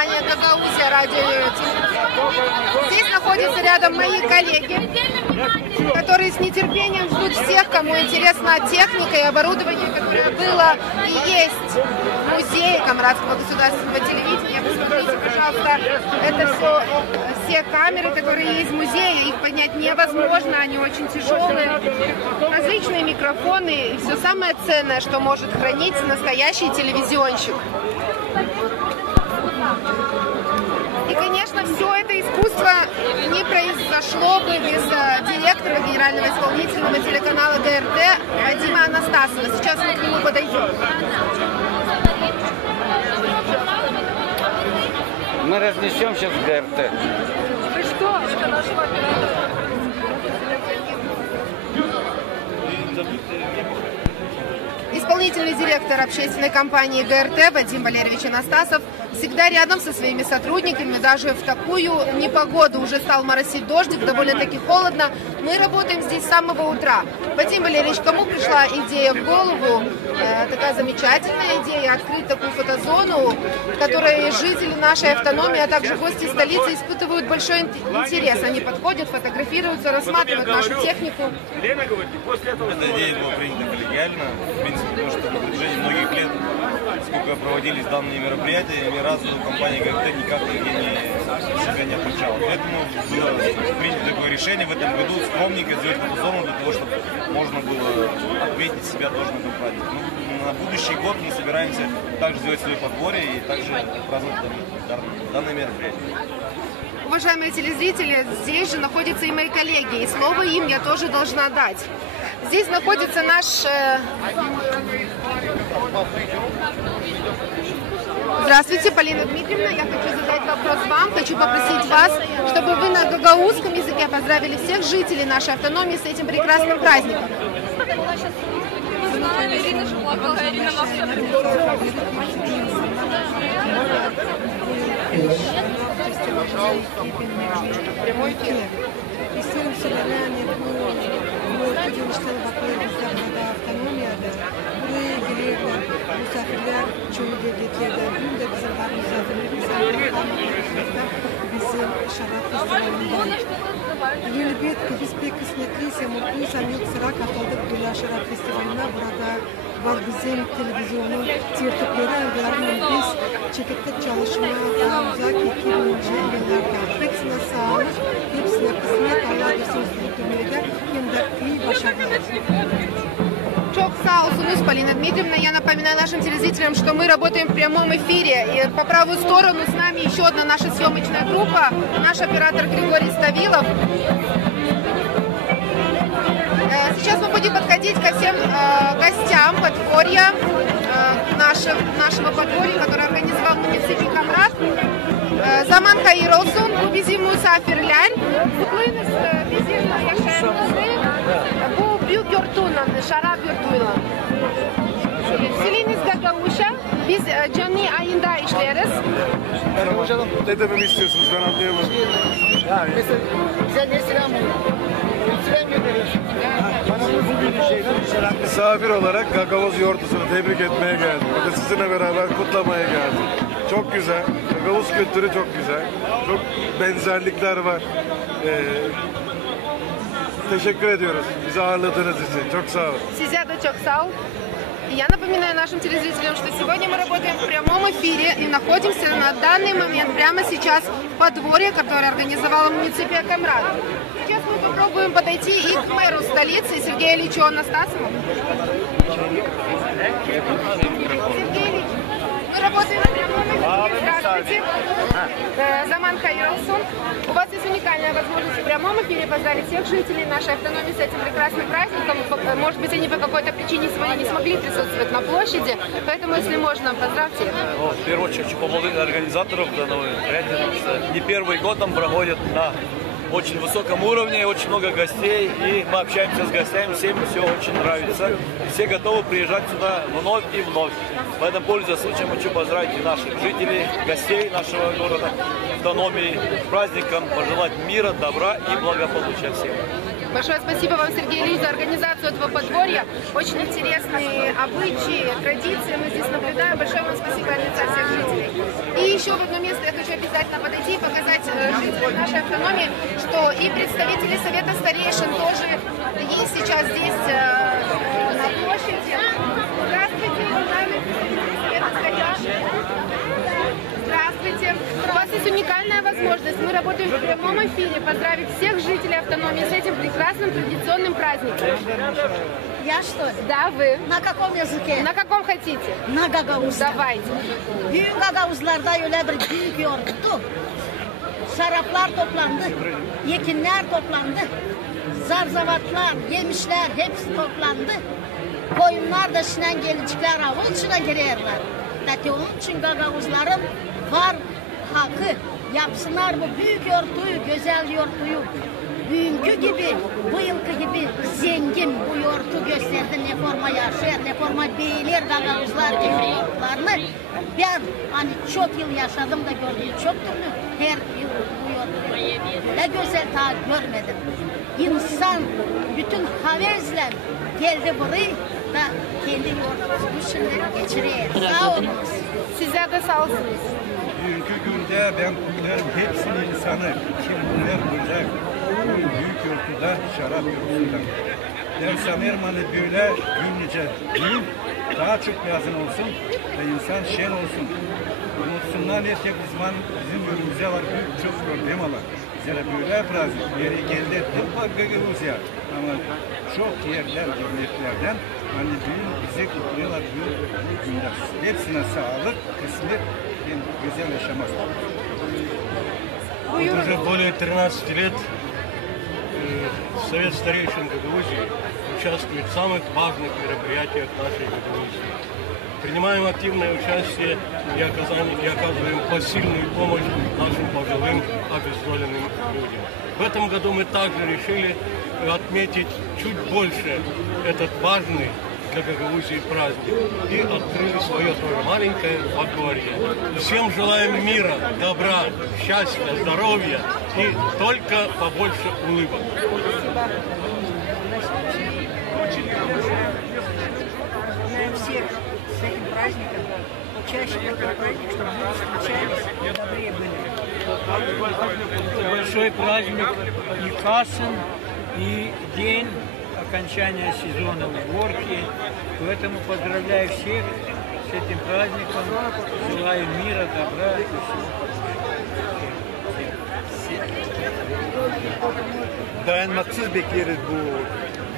компания «Гагаузия» радио и телевидение. Здесь находятся рядом мои коллеги, которые с нетерпением ждут всех, кому интересна техника и оборудование, которое было и есть в музее Камрадского государственного телевидения. Посмотрите, пожалуйста, это все камеры, которые есть в музее, их поднять невозможно, они очень тяжелые. Различные микрофоны и все самое ценное, что может хранить настоящий телевизионщик. И, конечно, все это искусство не произошло бы без директора генерального исполнительного телеканала ГРТ Вадима Анастасова. Сейчас мы к нему подойдем. Мы разнесем сейчас ГРТ. Вы что? Это нашего оператора. Исполнительный директор общественной компании ГРТ Вадим Валерьевич Анастасов всегда рядом со своими сотрудниками, даже в такую непогоду, уже стал моросить дождик, довольно-таки холодно. Мы работаем здесь с самого утра. Вадим Валерьевич, кому пришла идея в голову, такая замечательная идея, открыть такую фотозону, в которой жители нашей автономии, а также гости столицы испытывают большой интерес. Они подходят, фотографируются, рассматривают нашу технику. Эта идея была принята коллегиально, в принципе, потому что на протяжении многих лет, сколько проводились данные мероприятия, ни разу компания ГРТ никак себя не отличала. Поэтому было принято такое решение в этом году скромненько сделать фотозону для того, чтобы можно было отметить себя тоже на этом празднике. На будущий год мы собираемся также сделать свое подворье и также праздновать данное мероприятие. Уважаемые телезрители, здесь же находятся и мои коллеги, и слово им я тоже должна дать. Здесь находится наш... Здравствуйте, Полина Дмитриевна, я хочу задать вопрос вам, хочу попросить вас, чтобы вы на гагаузском языке поздравили всех жителей нашей автономии с этим прекрасным праздником. Прямой эфир. Elbette biz pek kısmetliyiz, mutluyuz. Yok sıra katıldık Dünya Şarap Festivali'ne. Burada var bizim televizyonun tertipleri algılarının biz çekettik çalışmaya daha uzak 2000 yıllarda. Hepsine sağlık, hepsine kısmet, Allah versin dünyada hem de iyi başarılar. Çok sağ olsunuz, Полина Дмитриевна. Я напоминаю нашим телезрителям, что мы работаем в прямом эфире. И по правую сторону с нами еще одна наша съемочная группа, наш оператор Григорий Ставилов. Сейчас мы будем подходить ко всем гостям подворья, нашего подворья, которое организовал муниципий Камрад. Zaman hayır olsun, bu bizim misafirler. Mutluyuz bizim yaşayanımızı. Bu büyük yurtunun, şarap yurtuyla. Seliniz Gagavuş'a biz canlı ayında işleriz. Merhaba canım. Ne dememi istiyorsunuz? Ben anlayamadım. Yani. Bize ne selam veriyorsun? Misafir olarak Gagavuz yoğurtusunu tebrik etmeye geldim. Burada sizinle beraber kutlamaya geldim. Çok güzel. Gagavuz kültürü çok güzel. Çok benzerlikler var. Teşekkür ediyoruz bizi ağırladığınız için. Çok sağ olun. Size de çok sağ olun. Я напоминаю нашим телезрителям, что сегодня мы работаем в прямом эфире и находимся на данный момент прямо сейчас в подворье, которое организовала муниципия Камрад. Сейчас мы попробуем подойти и к мэру столицы Сергею Ильичу Анастасову. Сергей Ильич, мы работаем в прямом эфире. Здравствуйте. Zaman hayır olsun. У вас есть уникальная возможность в прямом эфире поздравить всех жителей нашей автономии с этим прекрасным праздником. Может быть, они по какой-то причине сегодня не смогли присутствовать на площади, поэтому, если можно, поздравьте их. В первую очередь, хочу поблагодарить организаторов данного мероприятия, потому что не первый год там проходят на очень высоком уровне, очень много гостей, и мы общаемся с гостями, всем все очень нравится. Все готовы приезжать сюда вновь и вновь. Поэтому, пользуясь случаем, хочу поздравить и наших жителей, гостей нашего города, автономии, с праздником, пожелать мира, добра и благополучия всем. Большое спасибо вам, Сергей Ильич, за организацию этого подворья. Очень интересные обычаи, традиции мы здесь наблюдаем. Большое вам спасибо от лица всех жителей. И еще в одно место я хочу обязательно подойти и показать жителям нашей автономии, что и представители Совета старейшин тоже есть сейчас здесь на площади. Здравствуйте, уважаемые представители Совета старейшин. Здравствуйте. У вас есть уникальная возможность. Мы работаем в прямом эфире. Поздравить всех жителей автономии с этим прекрасным традиционным праздником. Я что ли? Да, вы. На каком языке? На каком хотите? На гагаузском. Давайте. Büyük gagavuzlarda öyle bir büyük yorgundu. Şaraplar toplandı. Yekinler toplandı. Zarzavatlar, yemişler hepsi toplandı. Koyunlar da şinen gelincikler avul içine girerler. Zaten onun için gagavuzların var hakkı. Yapsınlar bu büyük yortuyu, güzel yortuyu. Bugünkü gibi, bu yılki gibi zengin bu yortu gösterdi. Ne forma yaşayan, ne forma beyler, gagavuzlar, efreitlarını. Ben hani çok yıl yaşadım da gördüğüm çok türlü her yıl bu yortu. Ne güzel daha görmedim. İnsan bütün havezle geldi buraya da kendi yortusunu şimdi geçiriyor. Sağ olunuz. Sizler de sağ olsunuz. Bugünkü günde ben bunların hepsinin insanı, kim bunlar burada büyük yortuda şarap yortusundan. Ben sanırım hani böyle günlüce gün daha çok yazın olsun ve insan şen olsun. Unutsunlar erkek uzman bizim yönümüze var büyük çok problem var. Bize böyle prazik yeri geldi tıpkı Gagavuzya ama çok yerler devletlerden hani büyük bize kutluyorlar büyük günler. Hepsine sağlık, kısmet, güzel yaşamak. Уже более 13 лет Совет старейшин Гагаузии участвует в самых важных мероприятиях нашей Гагаузии. Принимаем активное участие и оказываем посильную помощь нашим пожилым обездоленным людям. В этом году мы также решили отметить чуть больше этот важный для Гагаузии праздник и открыли свое тоже маленькое подворье. Всем желаем мира, добра, счастья, здоровья и только побольше улыбок. Всех с этим праздником, чаще такой праздник, чтобы мы встречались и добрее были. Большой праздник и Касен, и день окончания сезона уборки. Поэтому поздравляю всех с этим праздником. Желаю мира, добра и Dayanmaksız bekleriz bu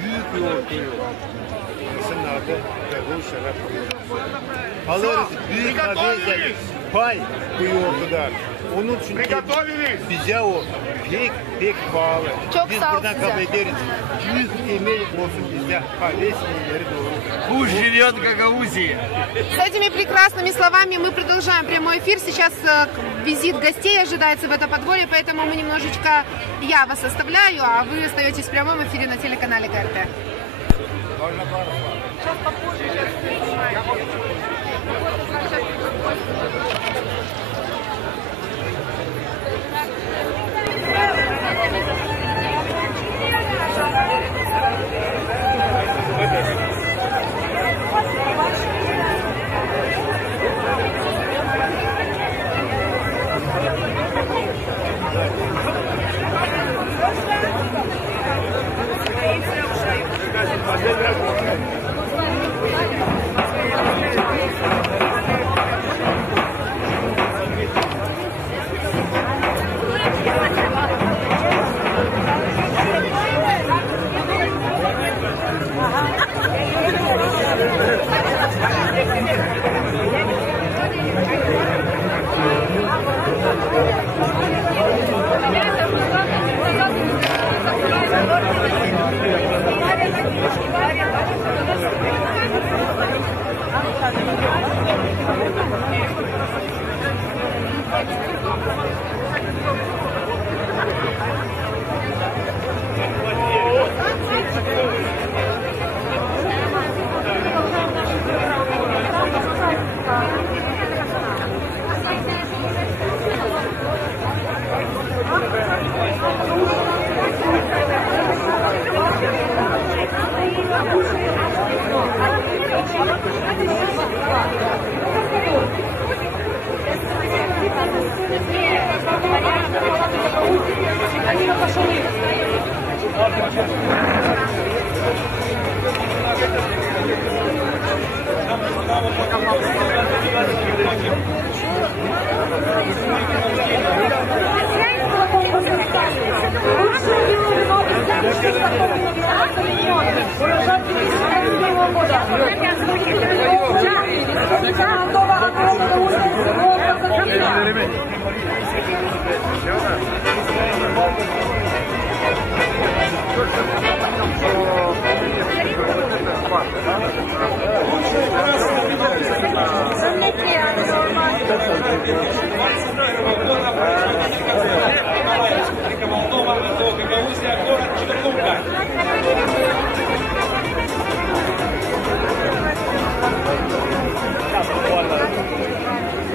büyük yortuyu. İnsanlarda Gagavuz şarap alırız büyük havezle pay bu yortudan. Onun için bize o pek bağlı. Biz buradan kabul ederiz. Büyük emek olsun bizde havez ileri doğru. Пусть живет Гагаузия! С этими прекрасными словами мы продолжаем прямой эфир. Сейчас визит гостей ожидается в это подворье, поэтому мы немножечко, я вас оставляю, а вы остаетесь в прямом эфире на телеканале ГРТ. Сейчас попозже, сейчас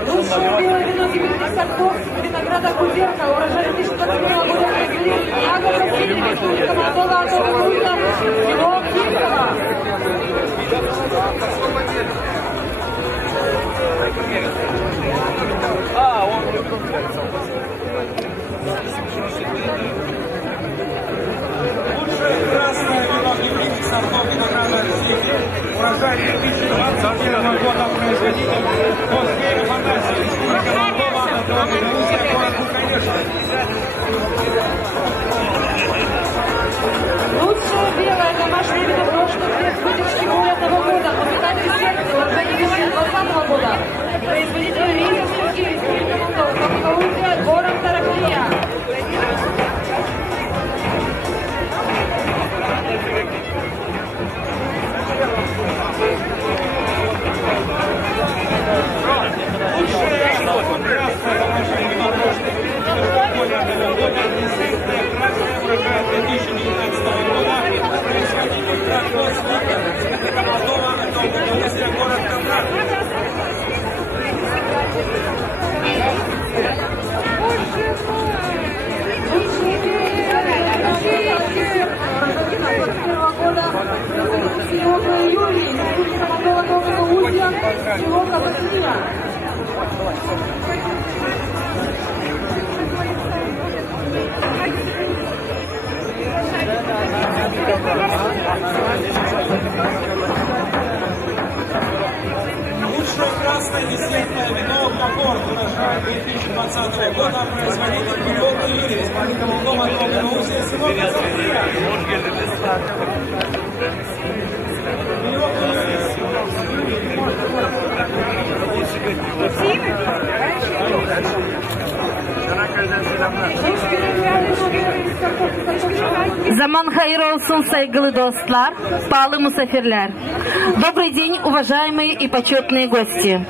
Лучшее белое вино гибридных сортов винограда Кузерка, урожай 2021 года произвели Агата Сильвия, Республика Молдова, Атова Грузия, село Кирково. Лучшее красное вино гибридных сортов винограда Сильвия, урожай 2021 года производитель Космея Фантазия, Республика Молдова, Атова Грузия, город Буканешта. Лучшее белое домашнее вино прошлых лет с выдержки более 1 года, воспитатель сердца, урожай 2020 года, производитель Ризовский, Республика Молдова, Грузия, город Таракия. Село Казахия. Лучшее красное десертное вино Макорд, урожай 2020 года, производитель Переулка Юрий, Республика Молдова, Атова Грузия, село Казахия. Zaman hayır olsun saygılı dostlar, pahalı misafirler. Добрый день, уважаемые и почетные гости.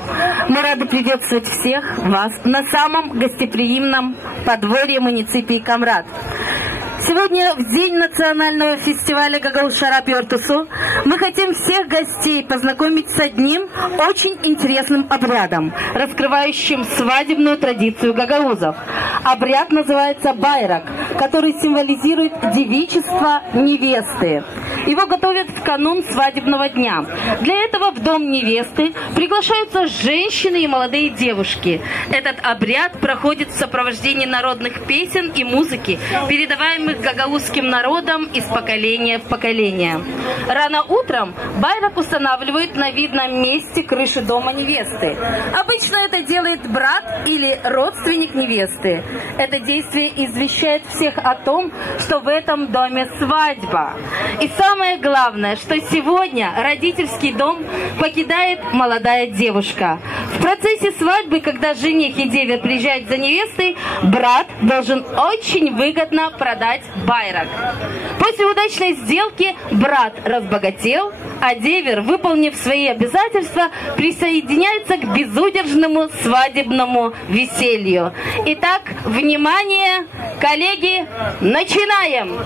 Мы рады приветствовать всех вас на самом гостеприимном подворье муниципии Камрад. Сегодня, в день национального фестиваля Гагаус-Шарап Йортусу, мы хотим всех гостей познакомить с одним очень интересным обрядом, раскрывающим свадебную традицию гагаузов. Обряд называется байрак, который символизирует девичество невесты. Его готовят в канун свадебного дня. Для этого в дом невесты приглашаются женщины и молодые девушки. Этот обряд проходит в сопровождении народных песен и музыки, передаваемых гагаузским народом из поколения в поколение. Рано утром байрак устанавливают на видном месте крыши дома невесты. Обычно это делает брат или родственник невесты. Это действие извещает всех о том, что в этом доме свадьба. И самое главное, что сегодня родительский дом покидает молодая девушка. В процессе свадьбы, когда жених и дева приезжают за невестой, брат должен очень выгодно продать байрак. После удачной сделки брат разбогател, а девер, выполнив свои обязательства, присоединяется к безудержному свадебному веселью. Итак, внимание, коллеги, начинаем!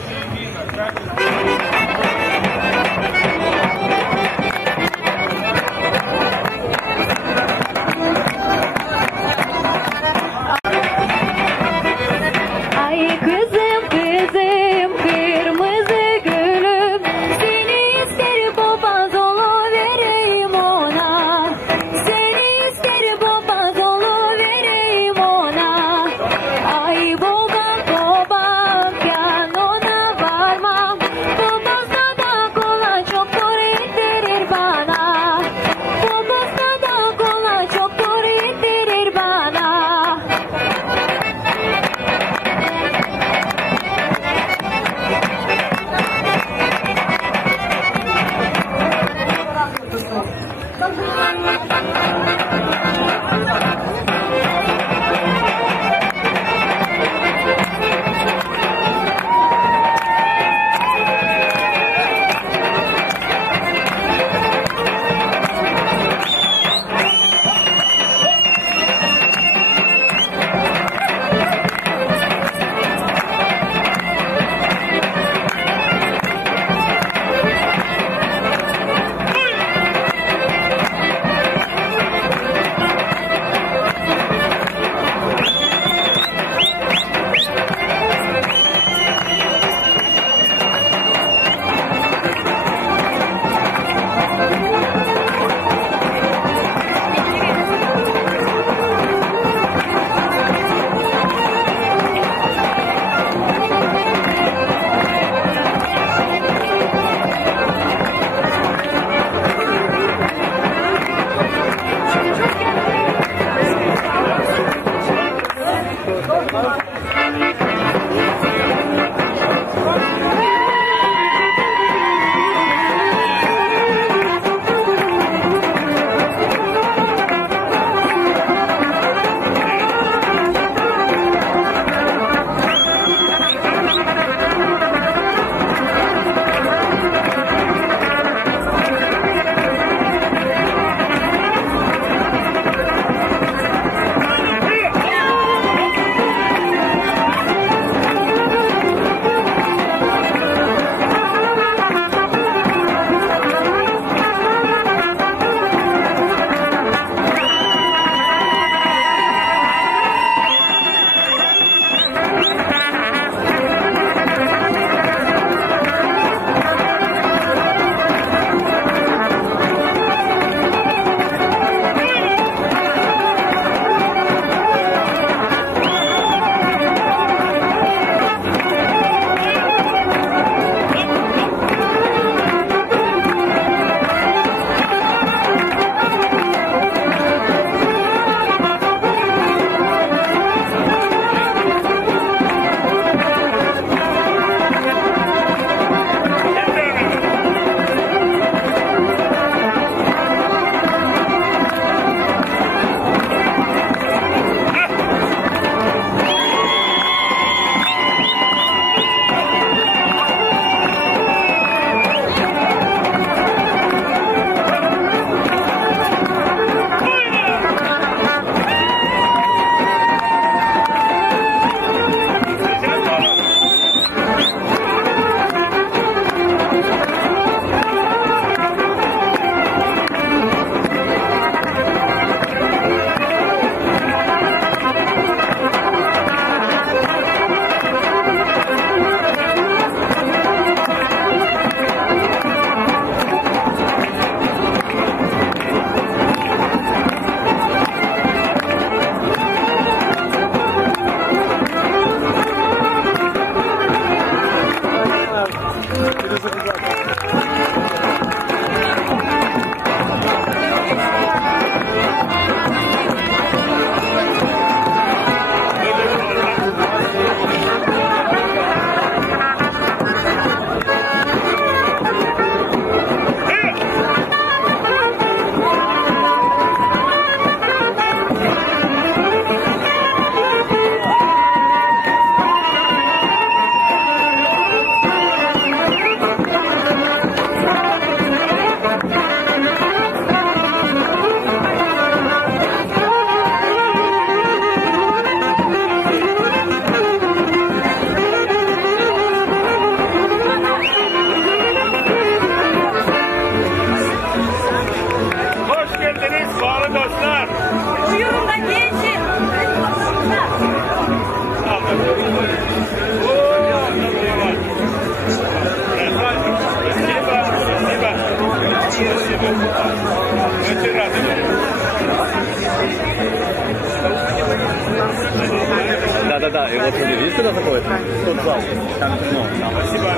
Спасибо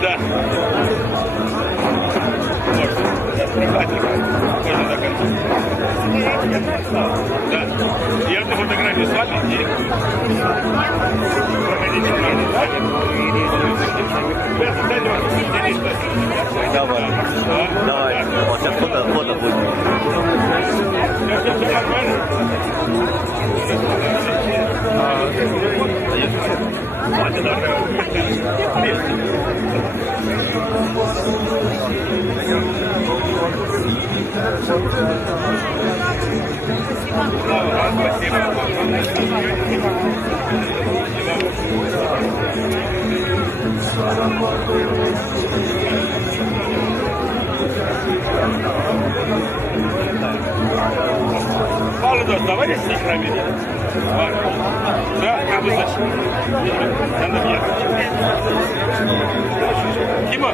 Да. Можно до конца. Да. Я эту фотографию с вами и проходите вместе с вами. Давай. Давай. Вот сейчас фото будет. Все нормально? Хватит даже. Павел, оставайтесь с нами. Да, как бы зачем? Надо мне. Дима.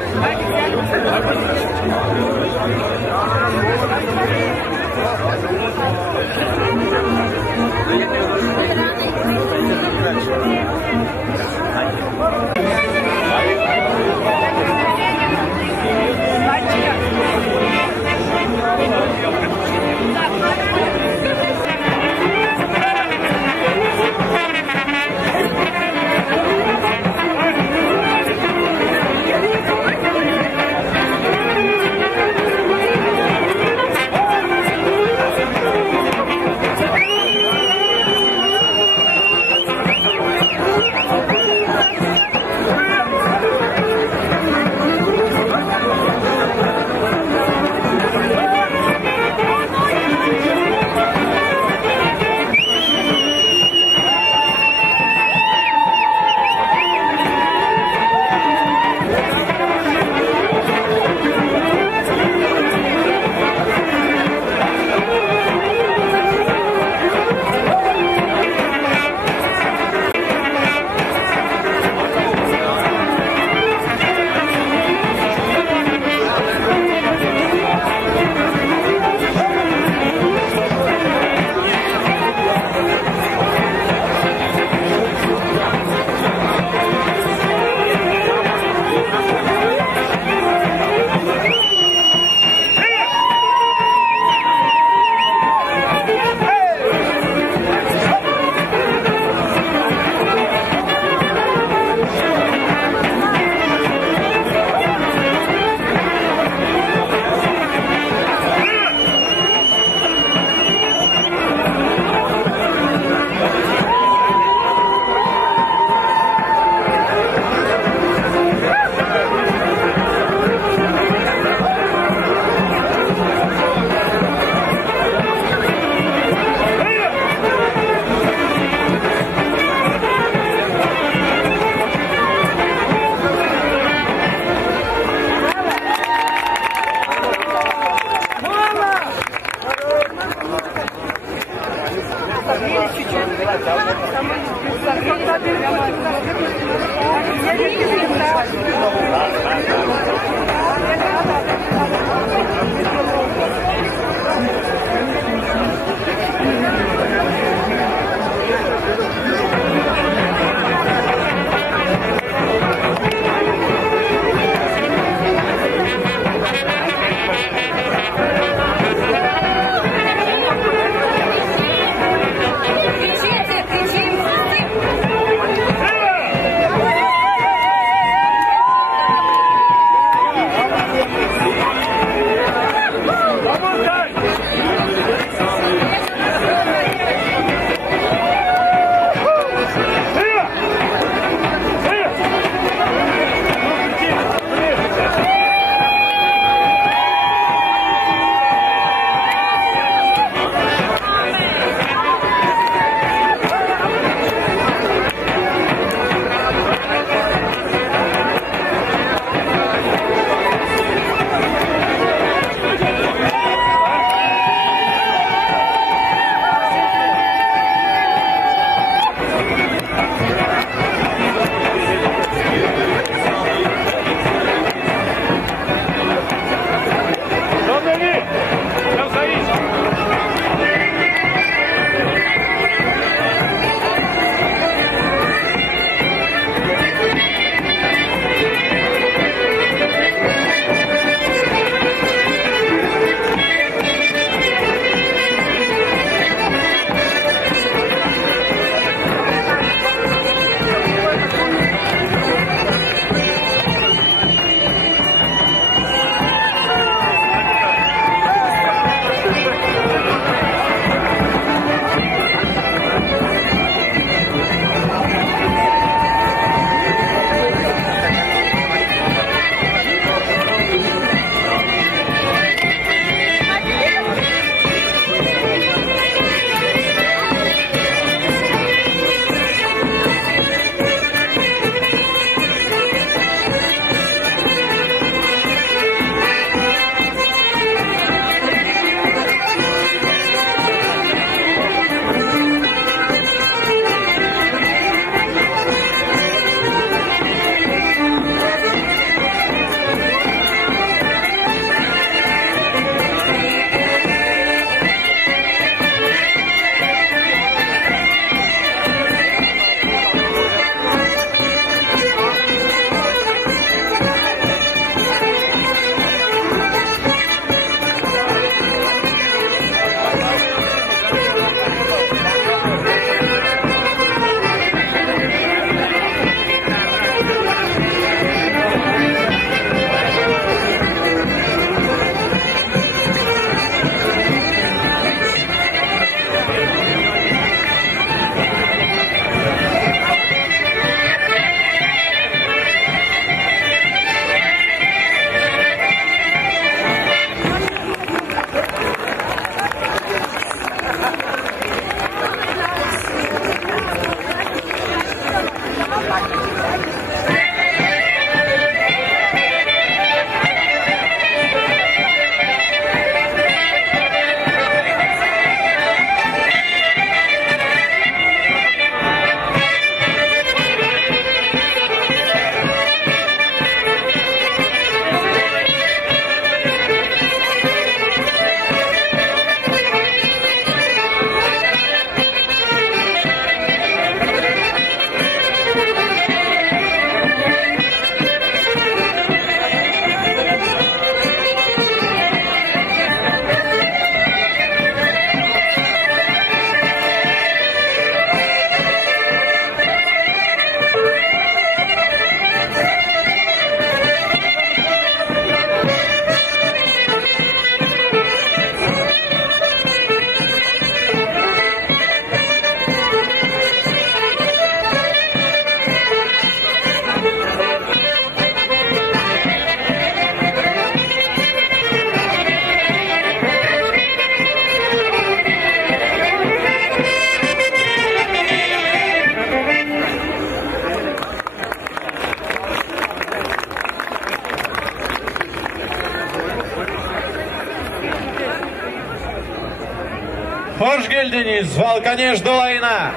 Hoş geldiniz Valkaneş dolayına.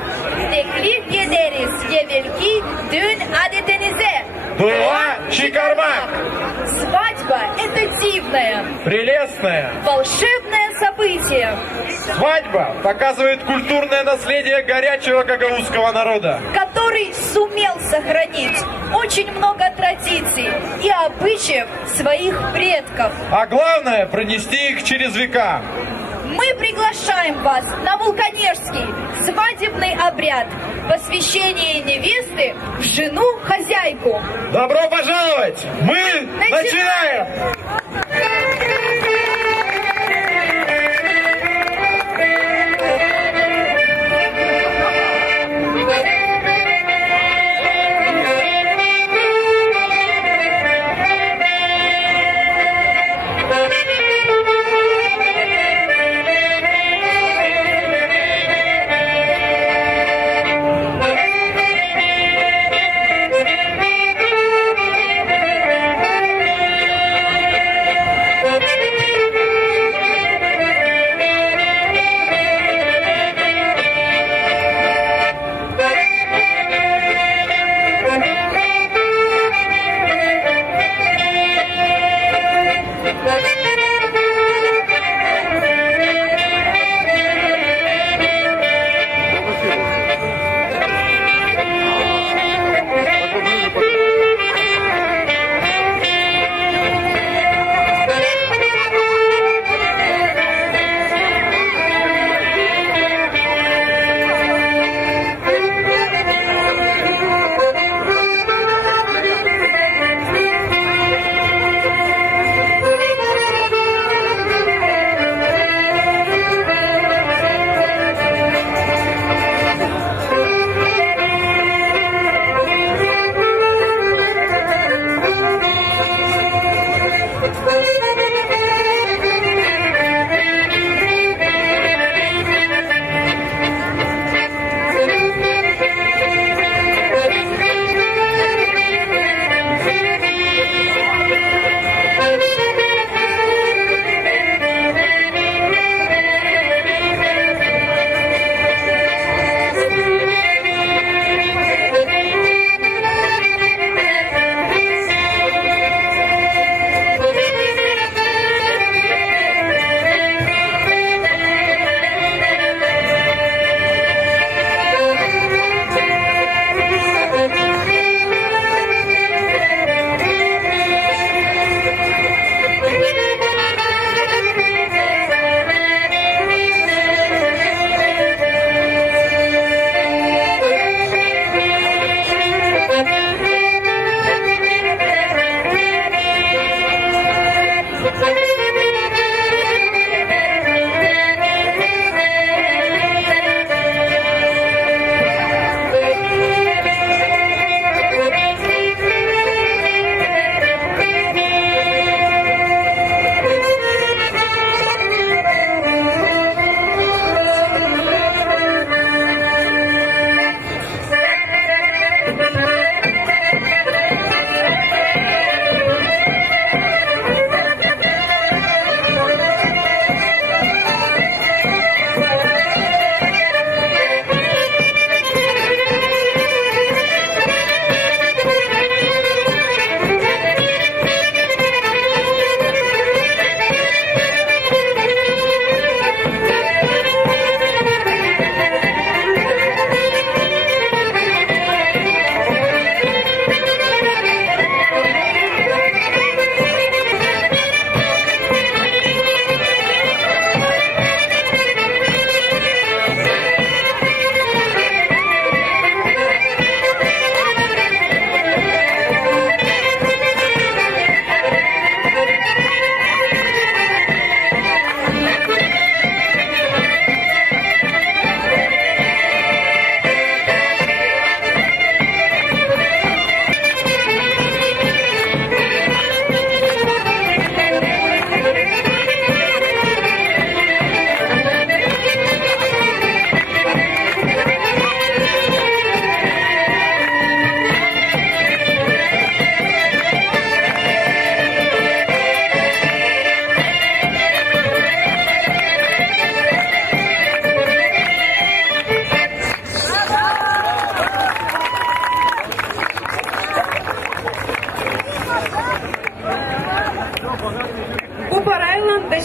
Teklif ederiz evvelki düğün adetinize. Dua çıkarmak. Свадьба – это дивное, Прелестное. волшебное событие, Свадьба показывает культурное наследие горячего гагаузского народа. который сумел сохранить очень много традиций и обычаев своих предков. А главное, пронести их через века. Мы приглашаем вас на вулканежский свадебный обряд посвящения невесты в жену-хозяйку. Добро пожаловать! Мы начинаем!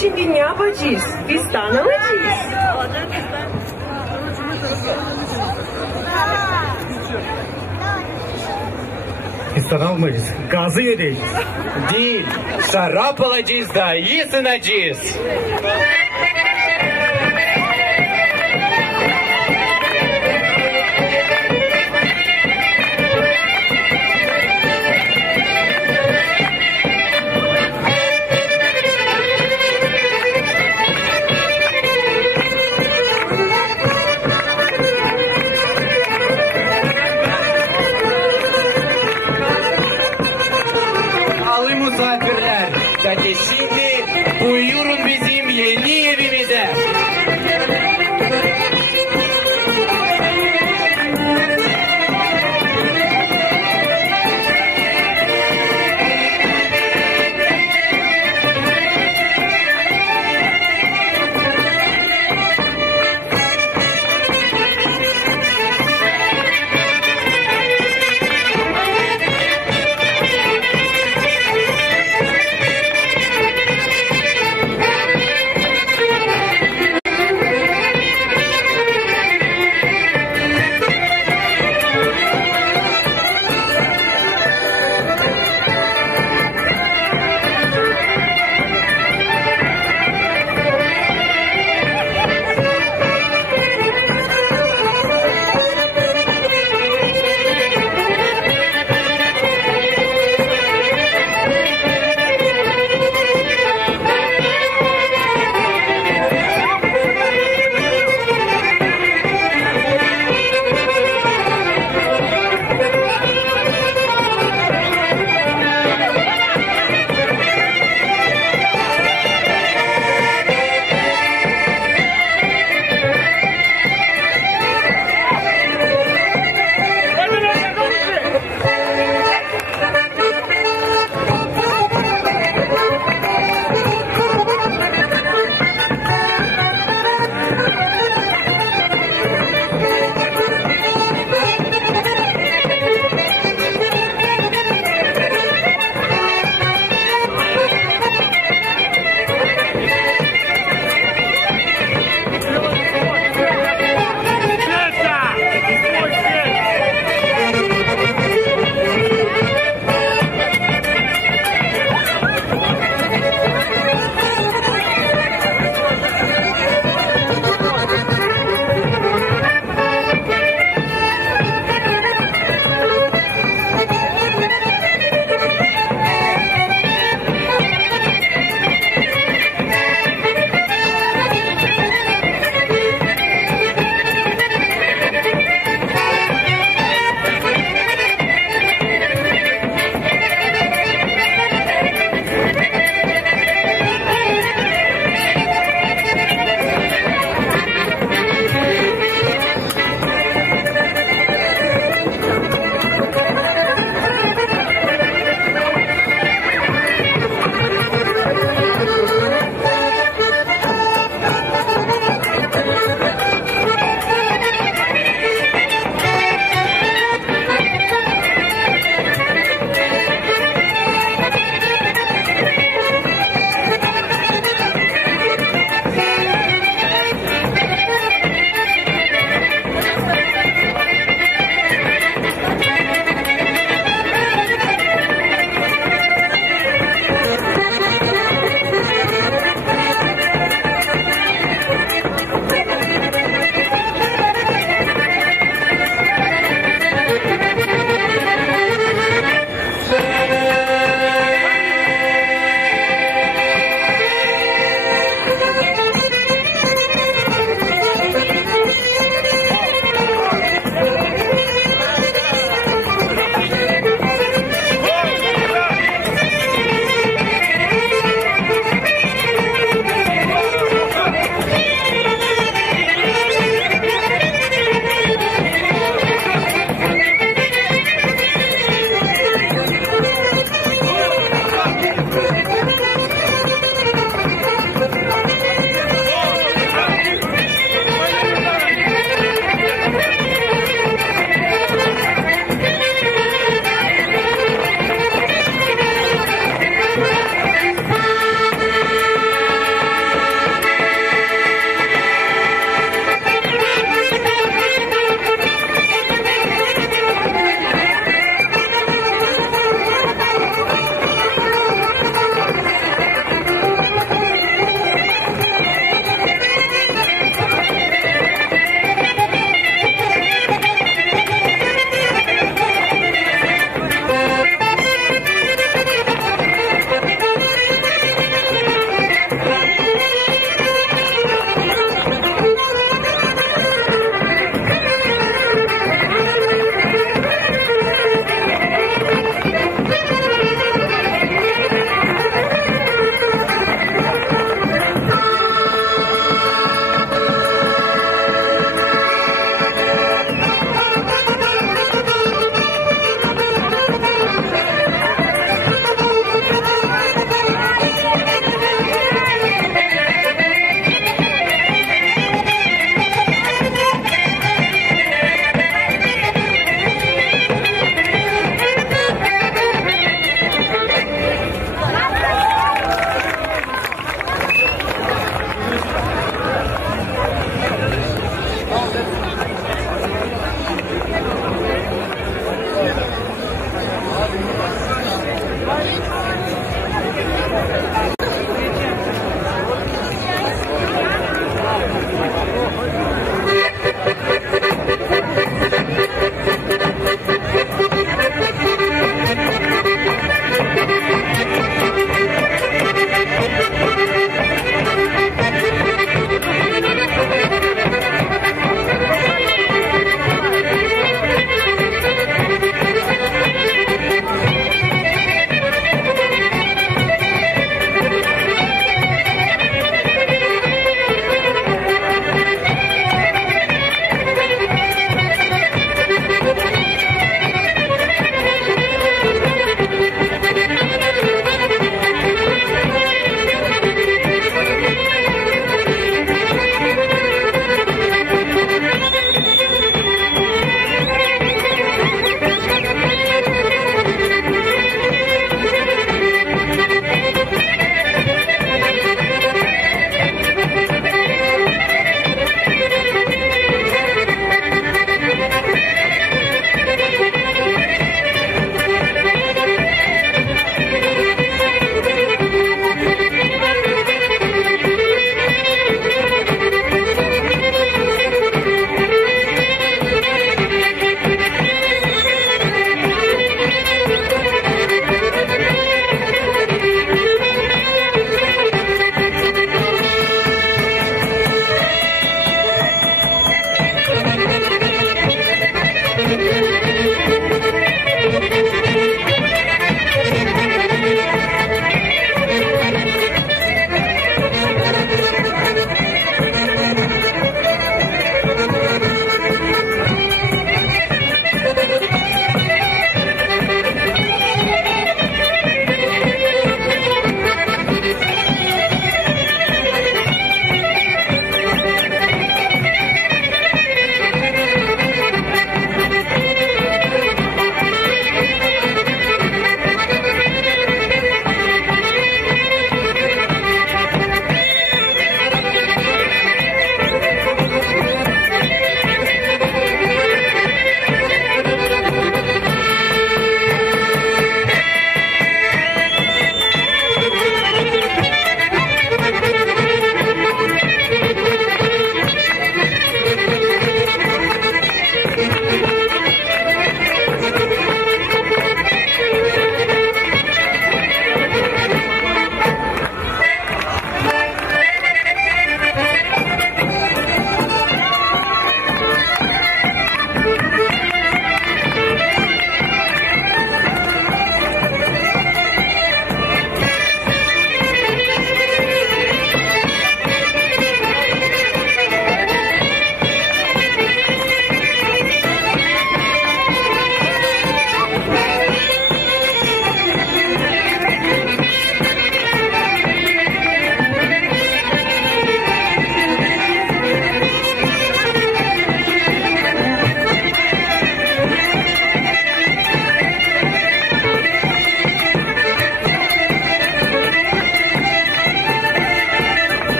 şimdi ne yapacağız? Fistan alacağız. Fistan almayız. Gazı yedik. Değil. Şarap alacağız da iyi sınacağız. Misafirler, hadi şimdi buyurun bizim yeni evimize.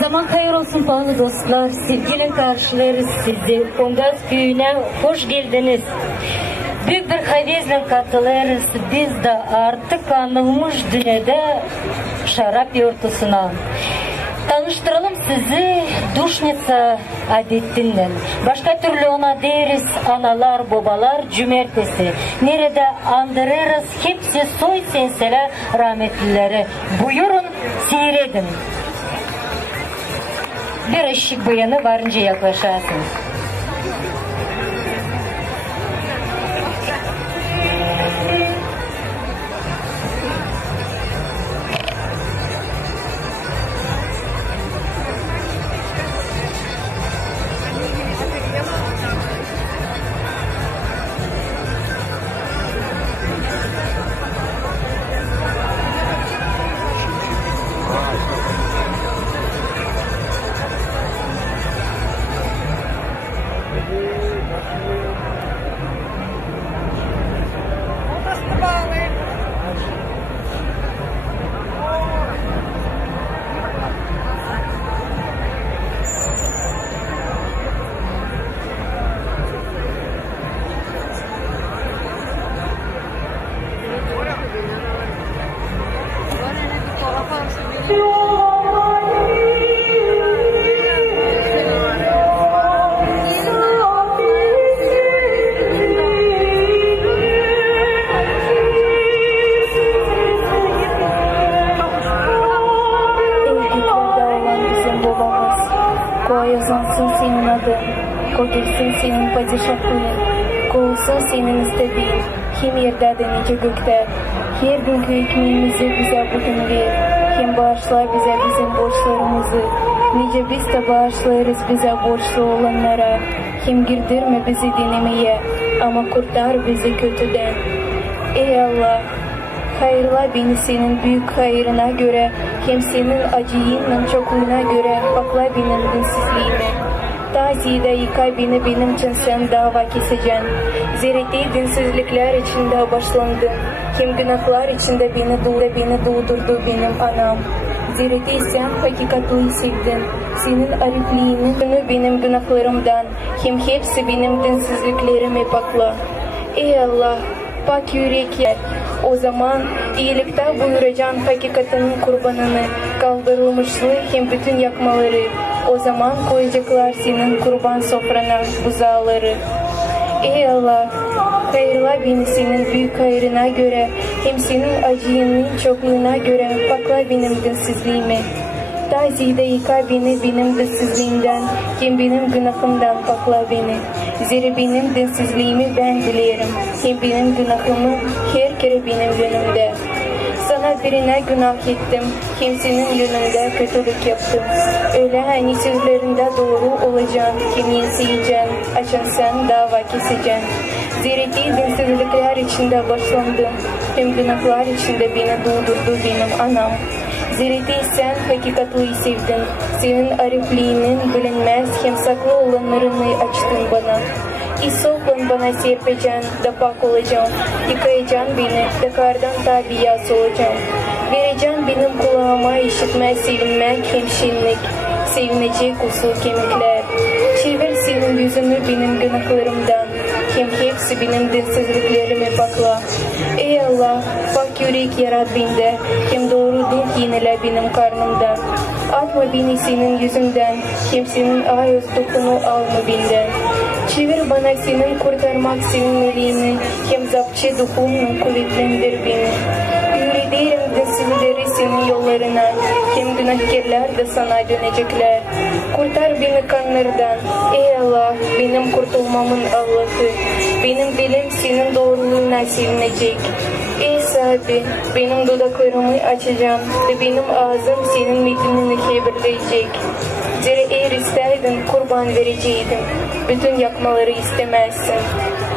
Zaman hayır olsun pahalı dostlar, sevgiyle karşılarız sizi. Kongaz köyüne hoş geldiniz. Büyük bir havezle katılırız biz de artık anılmış dünyada şarap yurtusuna. Tanıştıralım sizi Duşnica adetinden. Başka türlü ona deriz analar, babalar cümertesi. Nerede andırırız hepsi soy sensele rahmetlileri. Buyurun seyredin. Bir ışık bayanı varınca yaklaşarsınız. Koyazansın senin adın, kogelsin senin padişahlığın, kovulsun senin istediğin, kim yerde de nice gökte. Her günkü ekmeğimizi bize bugün ver, kim bağışlar bize bizim borçlarımızı. Nice biz de bağışlarız bize borçlu olanlara, kim girdirme bizi denemeye, ama kurtar bizi kötüden. Ey Allah! Hayırla beni senin büyük hayrına göre, hem senin acıyının çokluğuna göre, bakla benim dinsizliğimi. Tazide yıka beni benim için sen dava keseceksin. Zerreti dinsizlikler içinde başlandın, hem günahlar içinde beni doğdurdu benim anam. Zerreti sen hakikatli sevdin, senin arifliğinin benim günahlarımdan, hem hepsi benim dinsizliklerimi bakla. Ey Allah! Pak yürekler, o zaman iyilikte buyuracağın hakikatinin kurbanını, kaldırılmışlığı hem bütün yakmaları, o zaman koyacaklar senin kurban sofrana buzağları. Ey Allah! Hayırla beni senin büyük hayrına göre, hem senin acıyının çokluğuna göre, bakla benim dinsizliğimi. Tazide yıka beni benim dinsizliğimden, hem benim günahımdan bakla beni. Zira benim dinsizliğimi ben bilirim, hem benim günahımı her kere benim yönümde. Sana birine günah ettim, hem senin yönünde kötülük yaptım. Öyle hani sözlerinde doğru olacaksın, kim yenseyeceksin, açın sen dava keseceksin. Zireti dinsizlikler içinde başlandım, hem günahlar içinde beni doğdurdu benim anam. Zireti sen hakikatli sevdin, senin arifliğinin bilinmez hem saklı olanlarını açtın bana. İsoplan bana serpeceksin, da pak olacağım, yıkayacaksın beni, da kardan tabiat olacağım. Vereceksin benim kulağıma işitme, sevinmek hem şenlik, sevinecek usul kemikler. Çevir senin yüzümü benim günahlarımdan, hem hepsi benim dinsizliklerimi bakla. Ey Allah! Pak yürek yarat bende, hem doğruluk yenile benim karnımda. Atma beni senin yüzünden, hem senin ağız dokunu alma benden. Çevir bana senin kurtarmak sevinmeliğini, hem zapçı duhumla kuvvetlendir beni. Yürüderim dinsizleri senin yollarına, hem günahkarlar da sana dönecekler. Kurtar beni kanlardan, ey Allah! Benim kurtulmamın Allah'ı, benim dilim senin doğruluğuna sevinecek. Ey sahibi, benim dudaklarımı açacağım ve benim ağzım senin metnini haberleyecek. Zira eğer isteydin kurban vereceydin, bütün yakmaları istemezsin.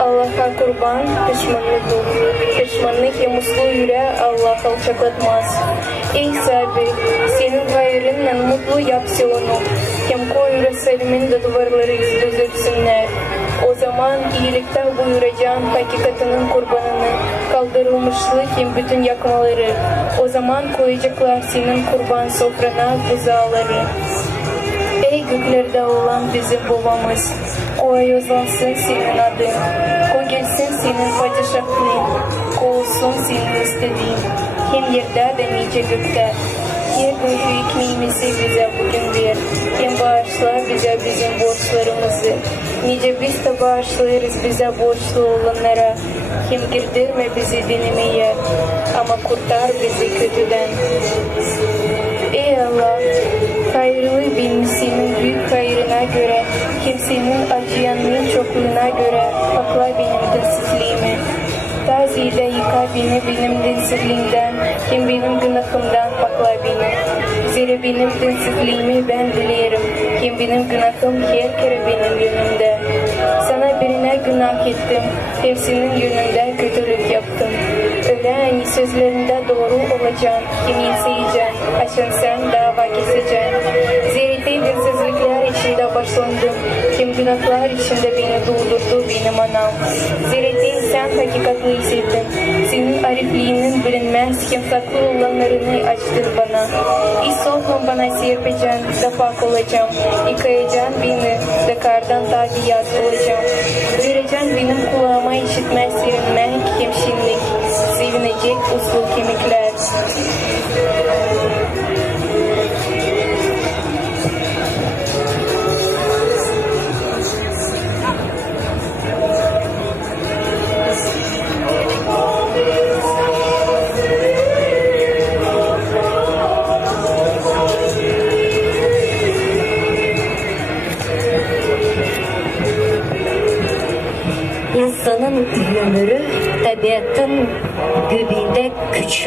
Allah'a kurban düşmanlık olur, düşmanlık ya muslu yüreği Allah alçaklatmaz. Ey sahibi, senin hayrınla mutlu yapsa onu, hem koy Resulümün de duvarları düzeltsinler. O zaman iyilikten buyuracağın hakikatinin kurbanını, kaldırılmışlık hem bütün yakmaları. O zaman koyacaklar senin kurban sofrana buzağları. Ey göklerde olan bizim babamız, o yazılsın senin adın, o gelsin senin padişahlığın, kovulsun senin istediğin, hem yerde de nice gökte. Her günkü ekmeğimizi bize bugün ver, hem bağışla bize bizim borçlarımızı. Nice biz de bağışlarız bize borçlu olanlara, hem girdirme bizi denemeye, ama kurtar bizi kötüden. Ey Allah! Hayırlı benim senin büyük hayrına göre, hem senin acıyanının çokluğuna göre, bakla benim dinsizliğimi. Tazide yıka beni benim dinsizliğimden, hem benim günahımdan bakla beni. Zira benim dinsizliğimi ben bilirim, hem benim günahım her kere benim yönümde. Sana birine günah ettim, hem senin yönünde kötülük yaptım. Öyle hani sözlerinde doğru olacaksın, hem yenseyeceksin, açın sen dava keseceksin. Zireti dinsizlikler içinde başlandım, hem günahlar içinde beni doğdurdu benim anam. Zireti sen hakikatli sevdin, senin arifliğinin bilinmez hem saklı olanlarını açtın bana. İsopla bana serpeceksin, da pak olacağım, yıkayacaksın beni, da kardan tabiat olacağım. Vereceksin benim kulağıma işitme sevinmek hem şenlik, sevinecek uslu kemikler.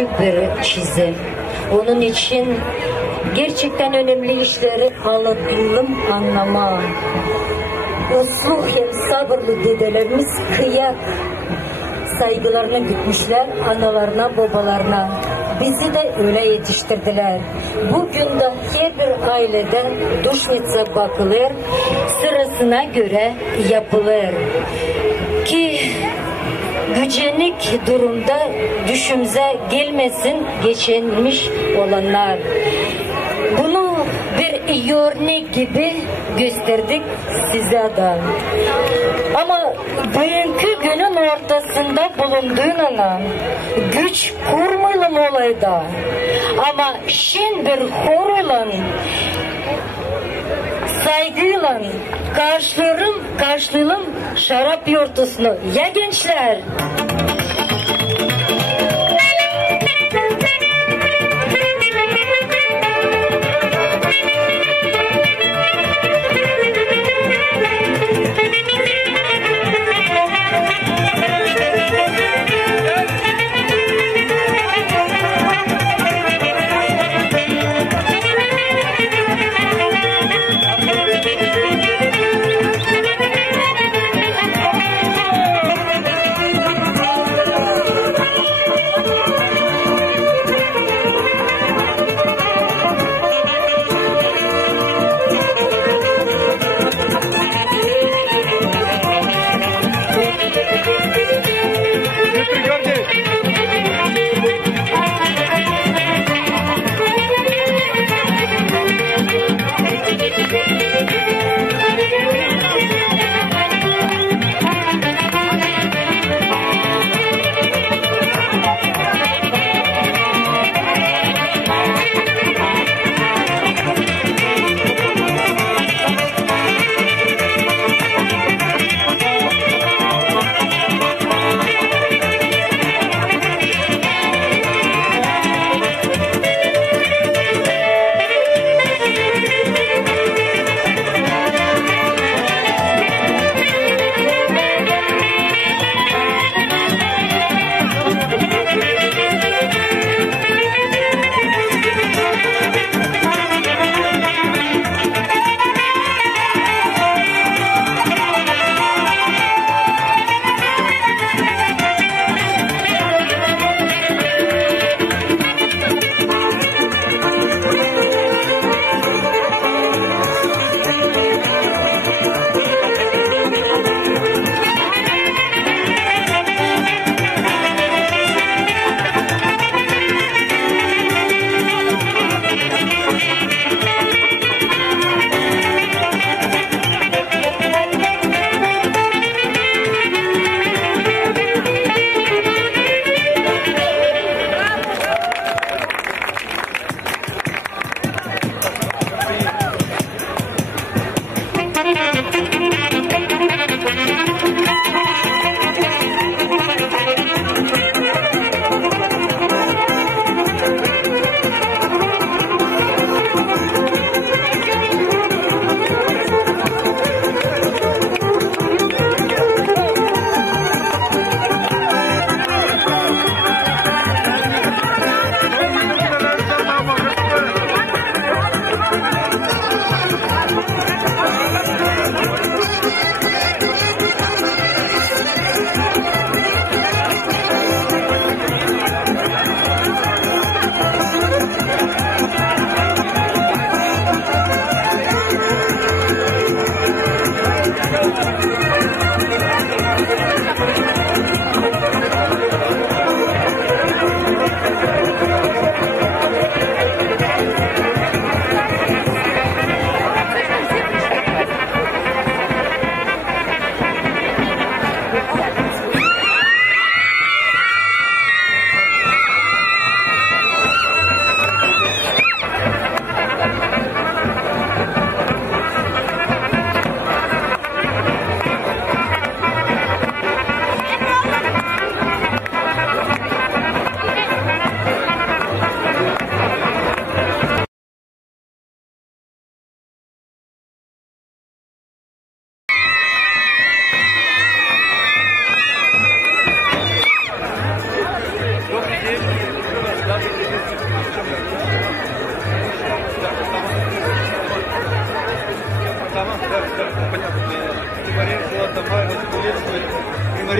küçük bir çizim. Onun için gerçekten önemli işleri anlatalım, anlama. Uslu hem sabırlı dedelerimiz kıyak saygılarını gütmüşler analarına, babalarına. Bizi de öyle yetiştirdiler. Bugün de her bir ailede duşnitsa bakılır, sırasına göre yapılır. Ki gücenik durumda düşümüze gelmesin geçenmiş olanlar. Bunu bir iyi örnek gibi gösterdik size de. Ama bugünkü günün ortasında bulunduğuna güç kurmayalım olayda. Ama şimdi bir horla saygıyla karşılayalım şarap yortusunu. Ya gençler?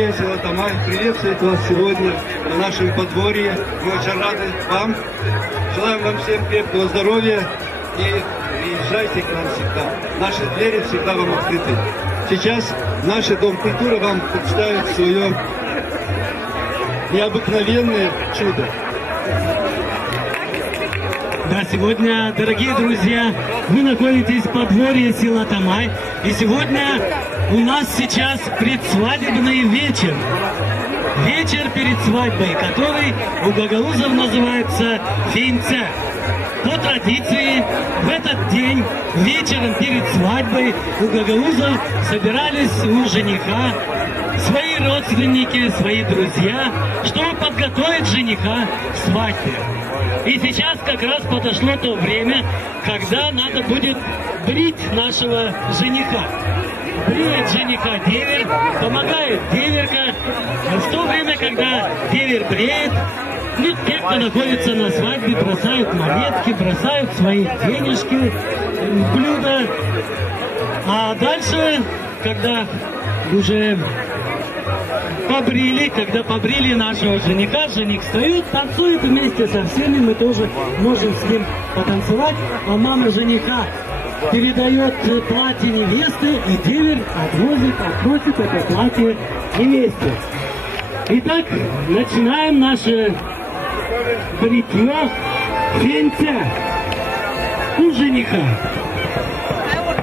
Мария Силатамай приветствует вас сегодня на нашем подворье. Мы очень рады вам. Желаем вам всем крепкого здоровья и приезжайте к нам всегда. Наши двери всегда вам открыты. Сейчас наш Дом культуры вам представит свое необыкновенное чудо. Да, сегодня, дорогие друзья, вы находитесь в подворье села Тамай, и сегодня у нас сейчас предсвадебный вечер. Вечер перед свадьбой, который у гагаузов называется фейнце. По традиции, в этот день, вечером перед свадьбой, у гагаузов собирались у жениха свои родственники, свои друзья, чтобы подготовить жениха к свадьбе. И сейчас как раз подошло то время, когда надо будет брить нашего жениха. Бреет жениха девер, помогает деверка. В то время, когда девер бреет, ну, те, кто находится на свадьбе, бросают монетки, бросают свои денежки в блюдо. А дальше, когда уже побрили нашего жениха, жених встает, танцует вместе со всеми, мы тоже можем с ним потанцевать, а мама жениха передает платье невесты, и девер относит это платье невесте. Итак, начинаем наше бритье фейнце у жениха. Вот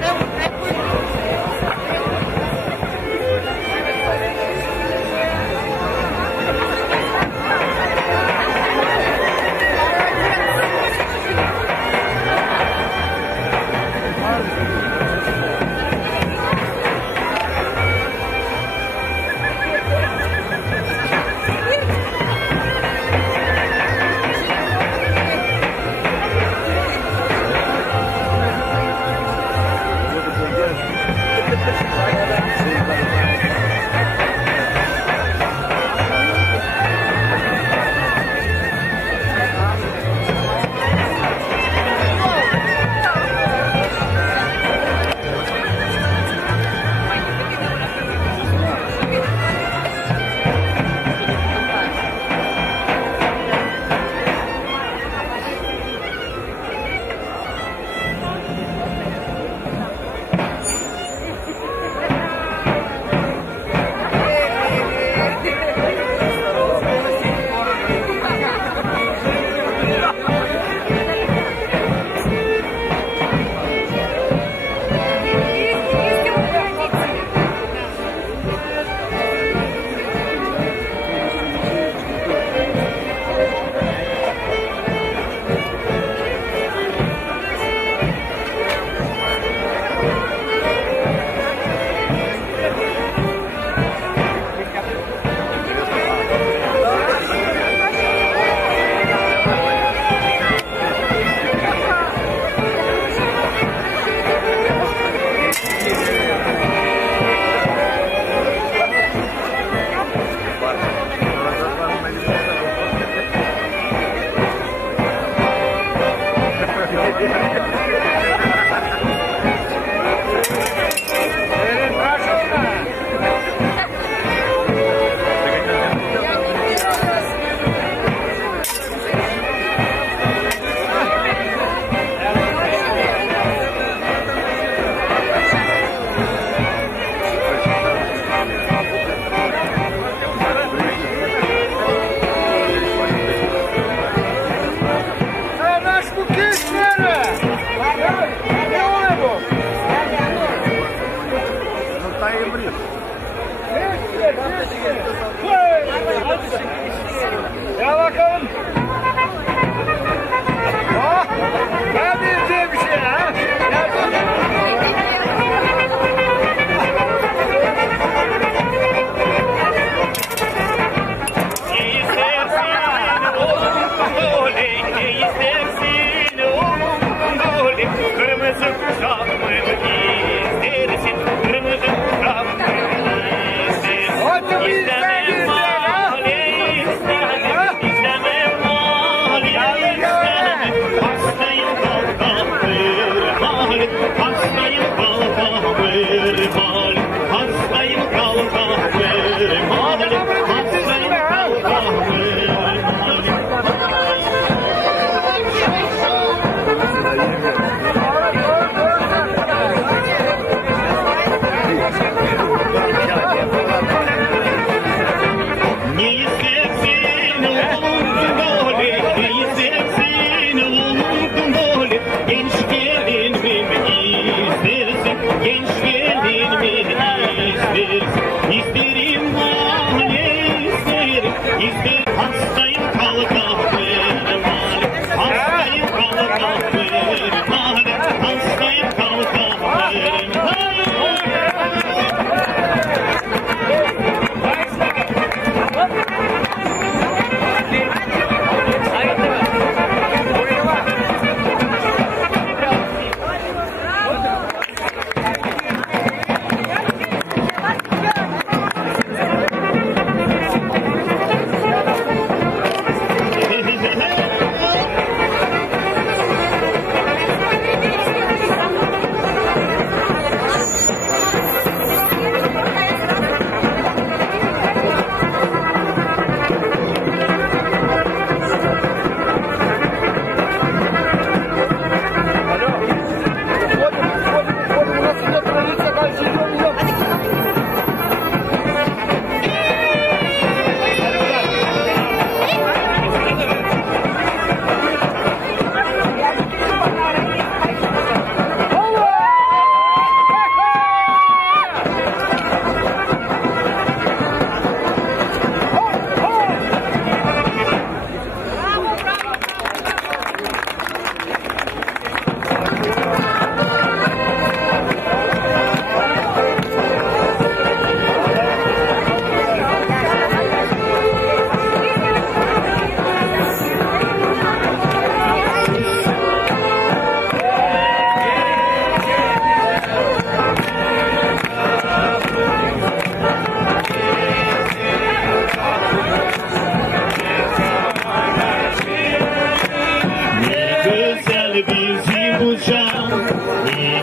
bizim bucak,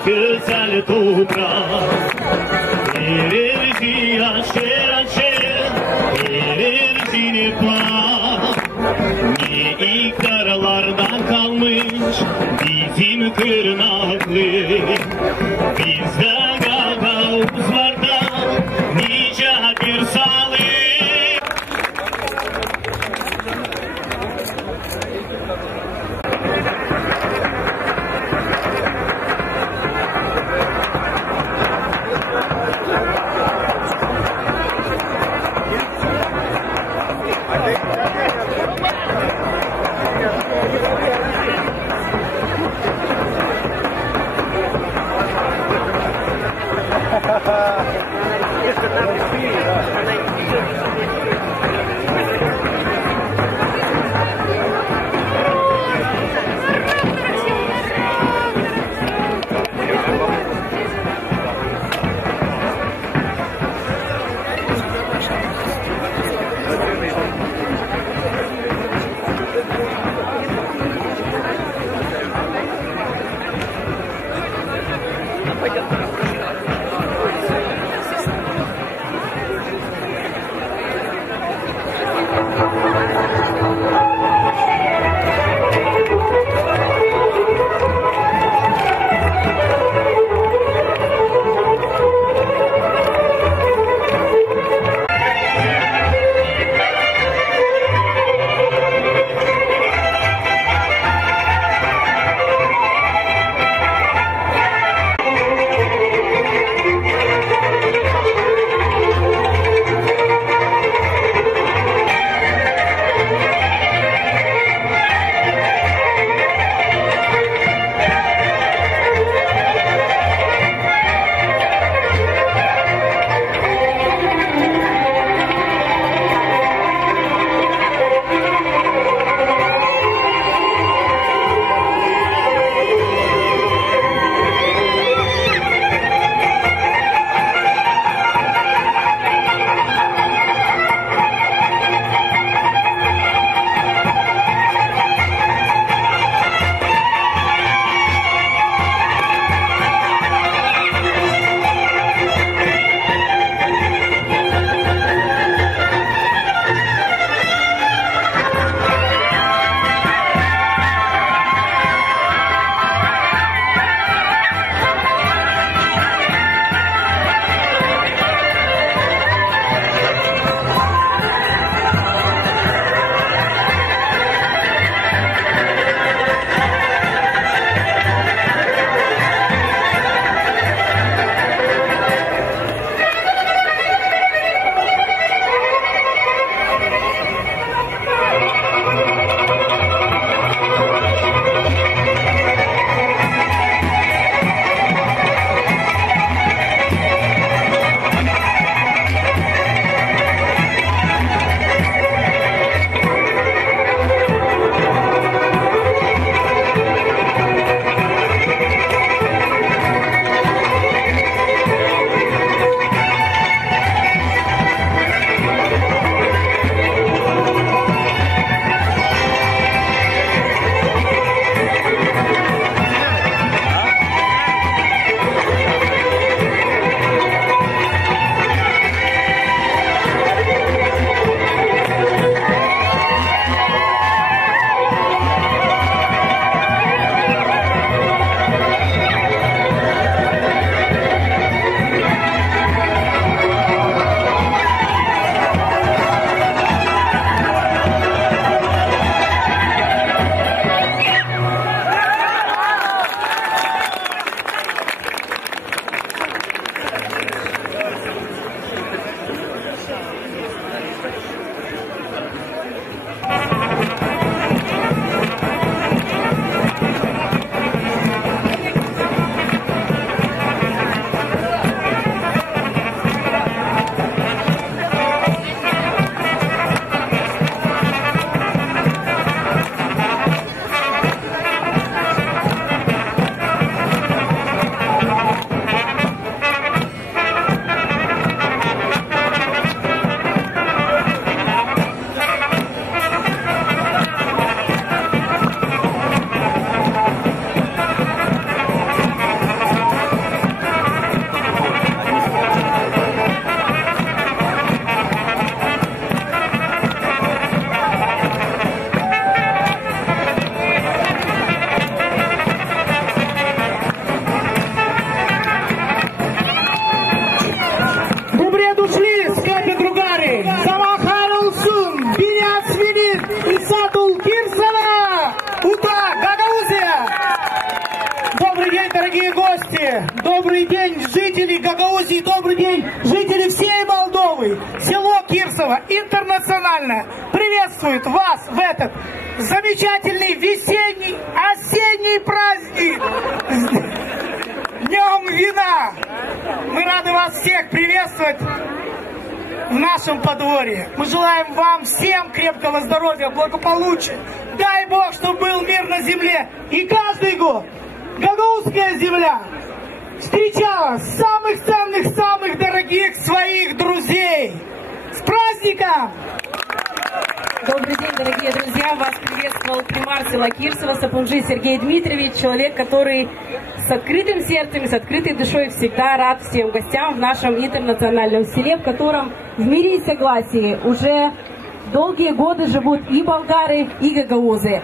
güzel toprak. Verirci aşer aşer, verirci pak. Ne iktidarlardan kalmış bizim tırnaklı. Bizde Gagavuzlarda nice bir sağlık. дорогие гости! Добрый день, жители Гагаузии, добрый день, жители всей Молдовы! Село Кирсово интернациональное приветствует вас в этот замечательный весенний, осенний праздник! Днем вина! Мы рады вас всех приветствовать в нашем подворье. Мы желаем вам всем крепкого здоровья, благополучия. Дай Бог, чтобы был мир на земле. И каждый год гагаузская земля встречала самых ценных, самых дорогих своих друзей. С праздником! Добрый день, дорогие друзья! Вас приветствовал примар села Кирсово Сапунжи Сергей Дмитриевич, человек, который с открытым сердцем и с открытой душой всегда рад всем гостям в нашем интернациональном селе, в котором в мире и согласии уже долгие годы живут и болгары, и гагаузы.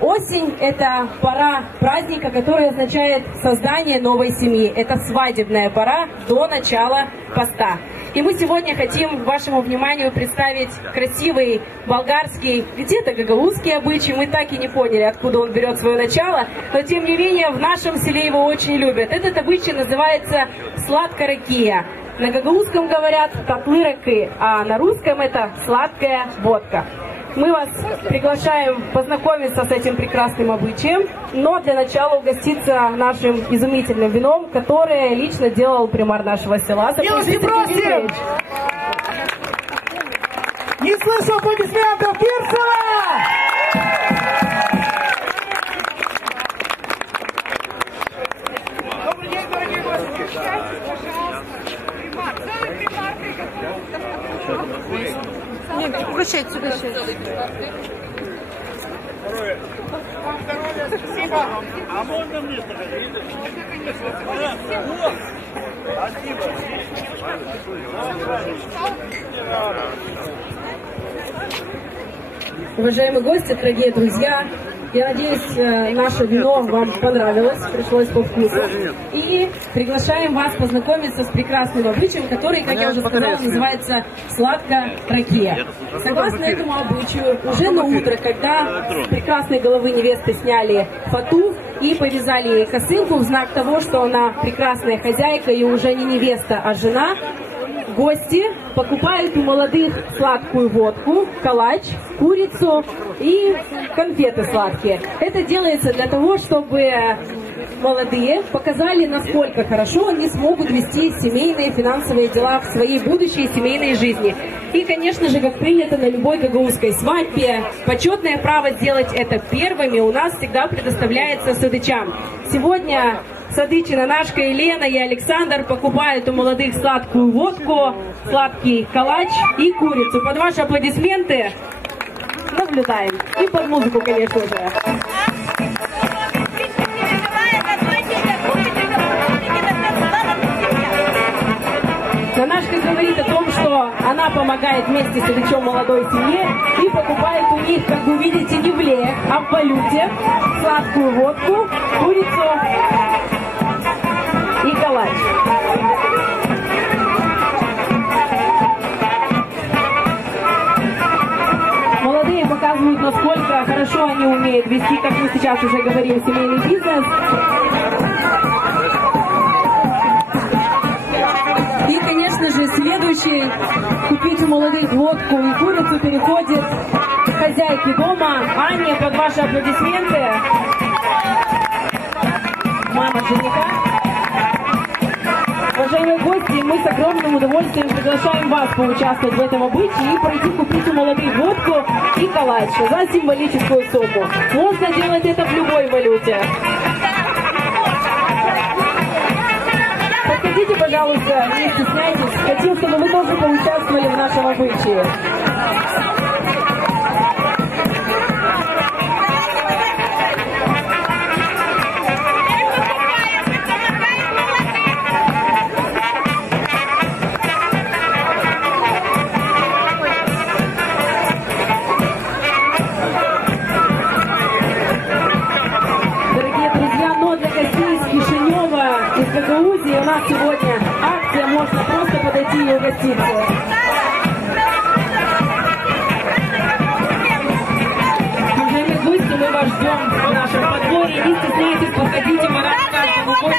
Осень – это пора праздника, который означает создание новой семьи. Это свадебная пора до начала поста. И мы сегодня хотим вашему вниманию представить красивый болгарский, где-то гагаузский обычай. Мы так и не поняли, откуда он берет свое начало, но тем не менее в нашем селе его очень любят. Этот обычай называется сладкоракия. На гагаузском говорят татлы-раки, а на русском это сладкая водка. Мы вас приглашаем познакомиться с этим прекрасным обычаем, но для начала угоститься нашим изумительным вином, которое лично делал примар нашего села. Милости просим! Не слышу аплодисментов! Кирсово! Добрый день, дорогие гости! Нет, угощайте, угощайте. Вам здоровья, спасибо. А можно мне подойти? Уважаемые гости, дорогие друзья, я надеюсь, наше вино вам понравилось, пришлось по вкусу. И приглашаем вас познакомиться с прекрасным обычаем, который, как я уже сказала, называется сладкоракия. Согласно этому обычаю, уже на утро, когда с прекрасной головы невесты сняли фату и повязали ей косынку в знак того, что она прекрасная хозяйка и уже не невеста, а жена, гости покупают у молодых сладкую водку, калач, курицу и конфеты сладкие. Это делается для того, чтобы молодые показали, насколько хорошо они смогут вести семейные финансовые дела в своей будущей семейной жизни. И, конечно же, как принято на любой гагаузской свадьбе, почетное право сделать это первыми у нас всегда предоставляется садычам. Сегодня садычина Нашка, Елена и Александр покупают у молодых сладкую водку, сладкий калач и курицу. Под ваши аплодисменты наблюдаем. И под музыку, конечно же. Нашка говорит о том, что она помогает вместе с садычом молодой семье и покупает у них, как вы видите, не в леях, а в валюте сладкую водку, курицу и калач. Молодые показывают, насколько хорошо они умеют вести, как мы сейчас уже говорим, семейный бизнес. И, конечно же, следующий купить у молодых водку и курицу переходит к хозяйке дома. Аня, под ваши аплодисменты. Мама жениха. Уважаемые гости, мы с огромным удовольствием приглашаем вас поучаствовать в этом обычае и пройти купить у молодых водку и калач за символическую сумму. Можно делать это в любой валюте. Подходите, пожалуйста, не стесняйтесь. Хотим, чтобы вы тоже поучаствовали в нашем обычае. Гагаузии у нас сегодня акция, можно просто подойти и угоститься. Уважаемые гости, мы вас ждем в нашем подворье. Не стесняйтесь, подходите, мы рады каждому гостю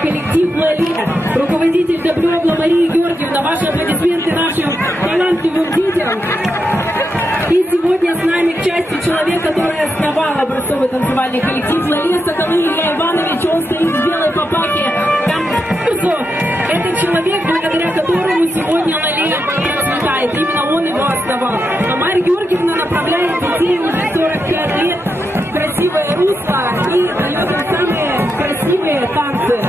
коллектив «Лале», руководитель Добрёвла Мария Георгиевна. Ваши аплодисменты нашим талантливым детям. И сегодня с нами к части человек, который основал образцовый танцевальный коллектив «Лале», Соколы Илья Иванович. Он стоит в белой папахе. Это человек, благодаря которому сегодня «Лале» процветает. Именно он его основал. А Марья Георгиевна направляет детей уже 45 лет в красивое русло и дает им самые красивые танцы.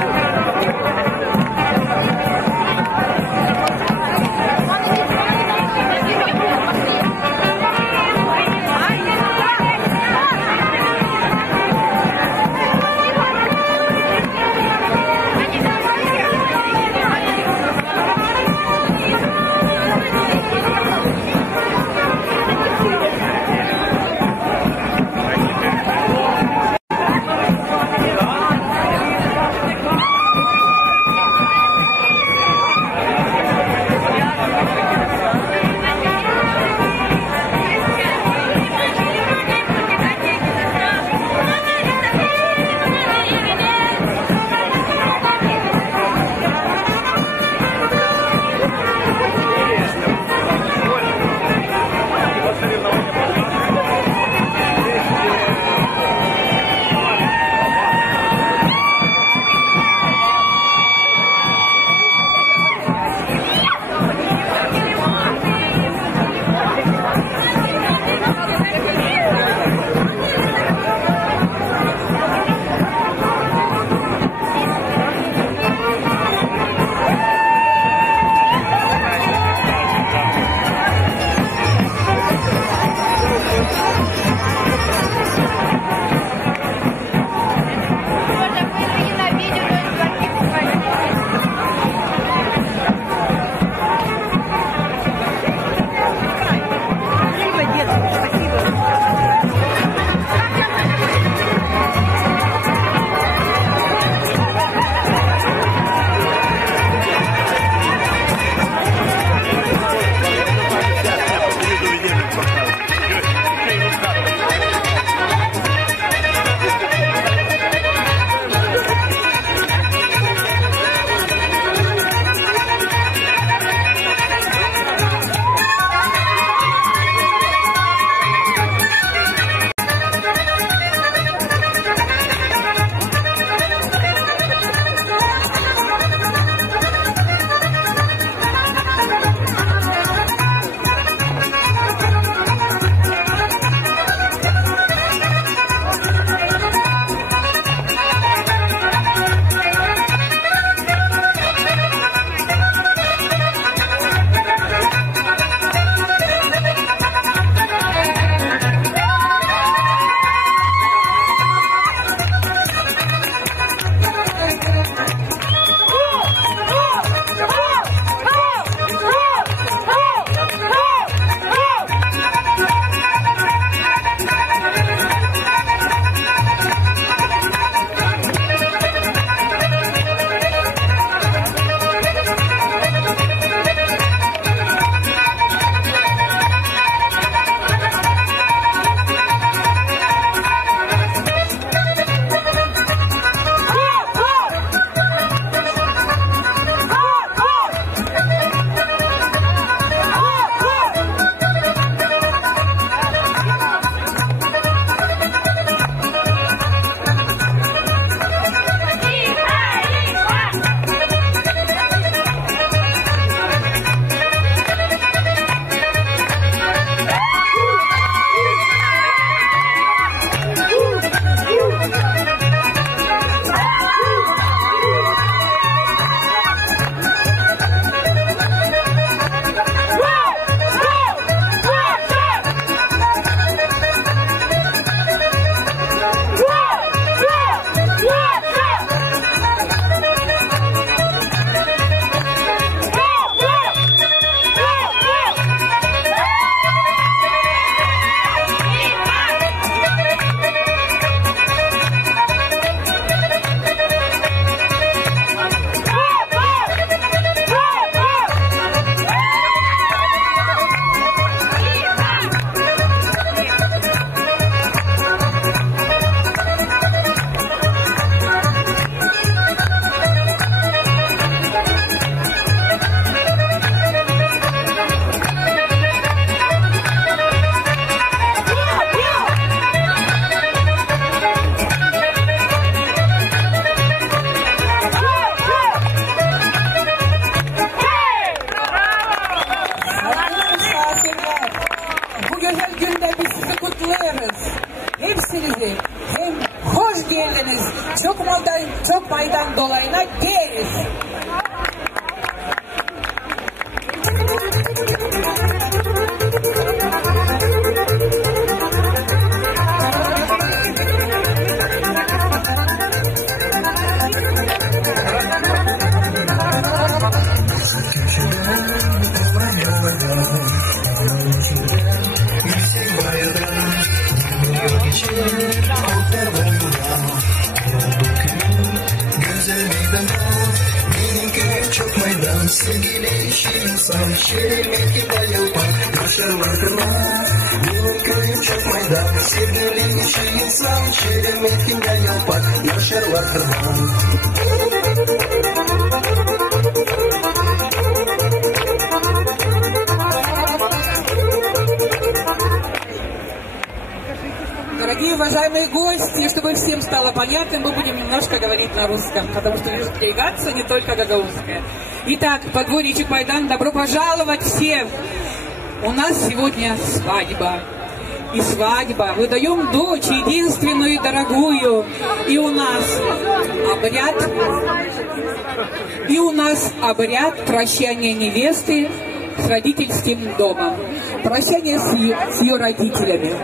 доlayına değiliz. Sevgili insan, şeremetli bayılma, yaşarlar kırma. Benim köyüm çok maydan, sevgili insan, şeremetli bayılma, yaşarlar kırma. Дорогие уважаемые гости, чтобы всем стало понятно, мы будем немножко говорить на русском, потому что делегация не только гагаузская. Итак, подворье Чекмайдан, добро пожаловать всем! У нас сегодня свадьба. И свадьба. Выдаем дочь, единственную и дорогую. И у нас обряд прощания невесты с родительским домом. Прощание с ее родителями.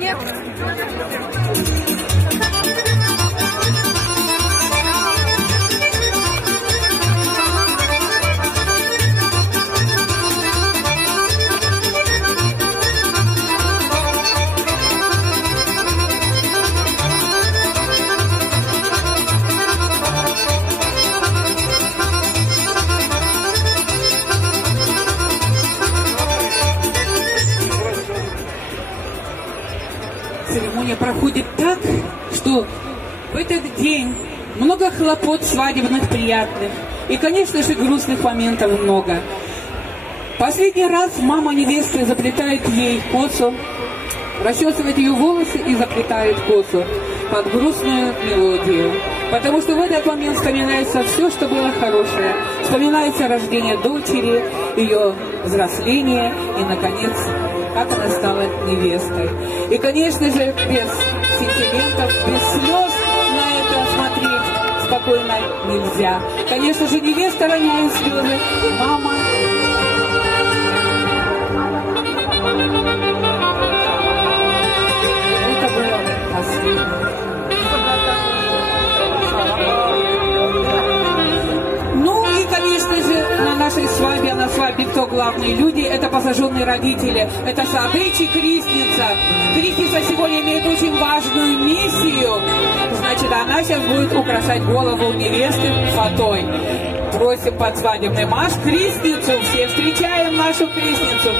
Нет. Церемония проходит так, что в этот день много хлопот свадебных приятных. И, конечно же, грустных моментов много. Последний раз мама невесты заплетает ей косу, расчесывает ее волосы и заплетает косу под грустную мелодию. Потому что в этот момент вспоминается все, что было хорошее. Вспоминается рождение дочери, ее взросление и, наконец, как она стала невестой. И, конечно же, без сентиментов, без слез на это смотреть спокойно нельзя. Конечно же, невеста роняет слезы, мама... Это было последнее. Ну и, конечно же, на нашей свадьбе, на свадьбе кто главные люди? Это посаженные родители, это Садыч и Крестница. Крестница сегодня имеет очень важную миссию. Значит, она сейчас будет украшать голову невесты фатой. Просим под свадебный марш Крестницу. Все встречаем нашу Крестницу.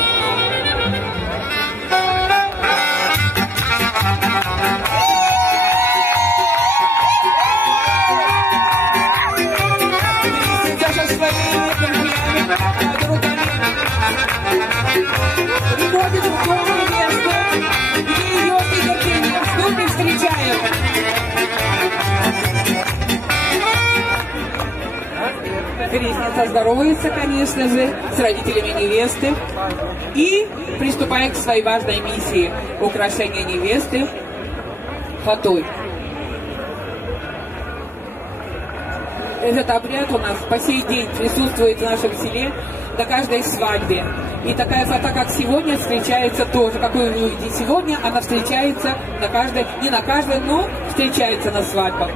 Приходит в дом невесту, где ее с нетерпением ждут и встречают. Крестница здоровается, конечно же, с родителями невесты и приступает к своей важной миссии — украшения невесты фатой. Этот обряд у нас по сей день присутствует в нашем селе на каждой свадьбе. И такая фата, как сегодня, встречается тоже. Какую вы увидите сегодня, она встречается на каждой, не на каждой, но встречается на свадьбах.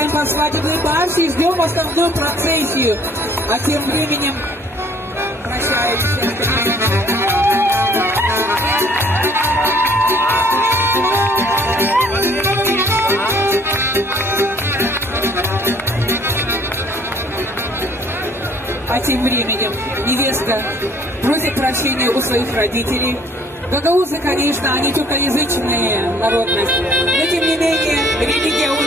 провожаем под свадебный марш и ждем основную процессию. А тем временем прощаемся. А тем временем невеста просит прощения у своих родителей. Гагаузы, конечно, они тюркоязычные народности, но тем не менее религия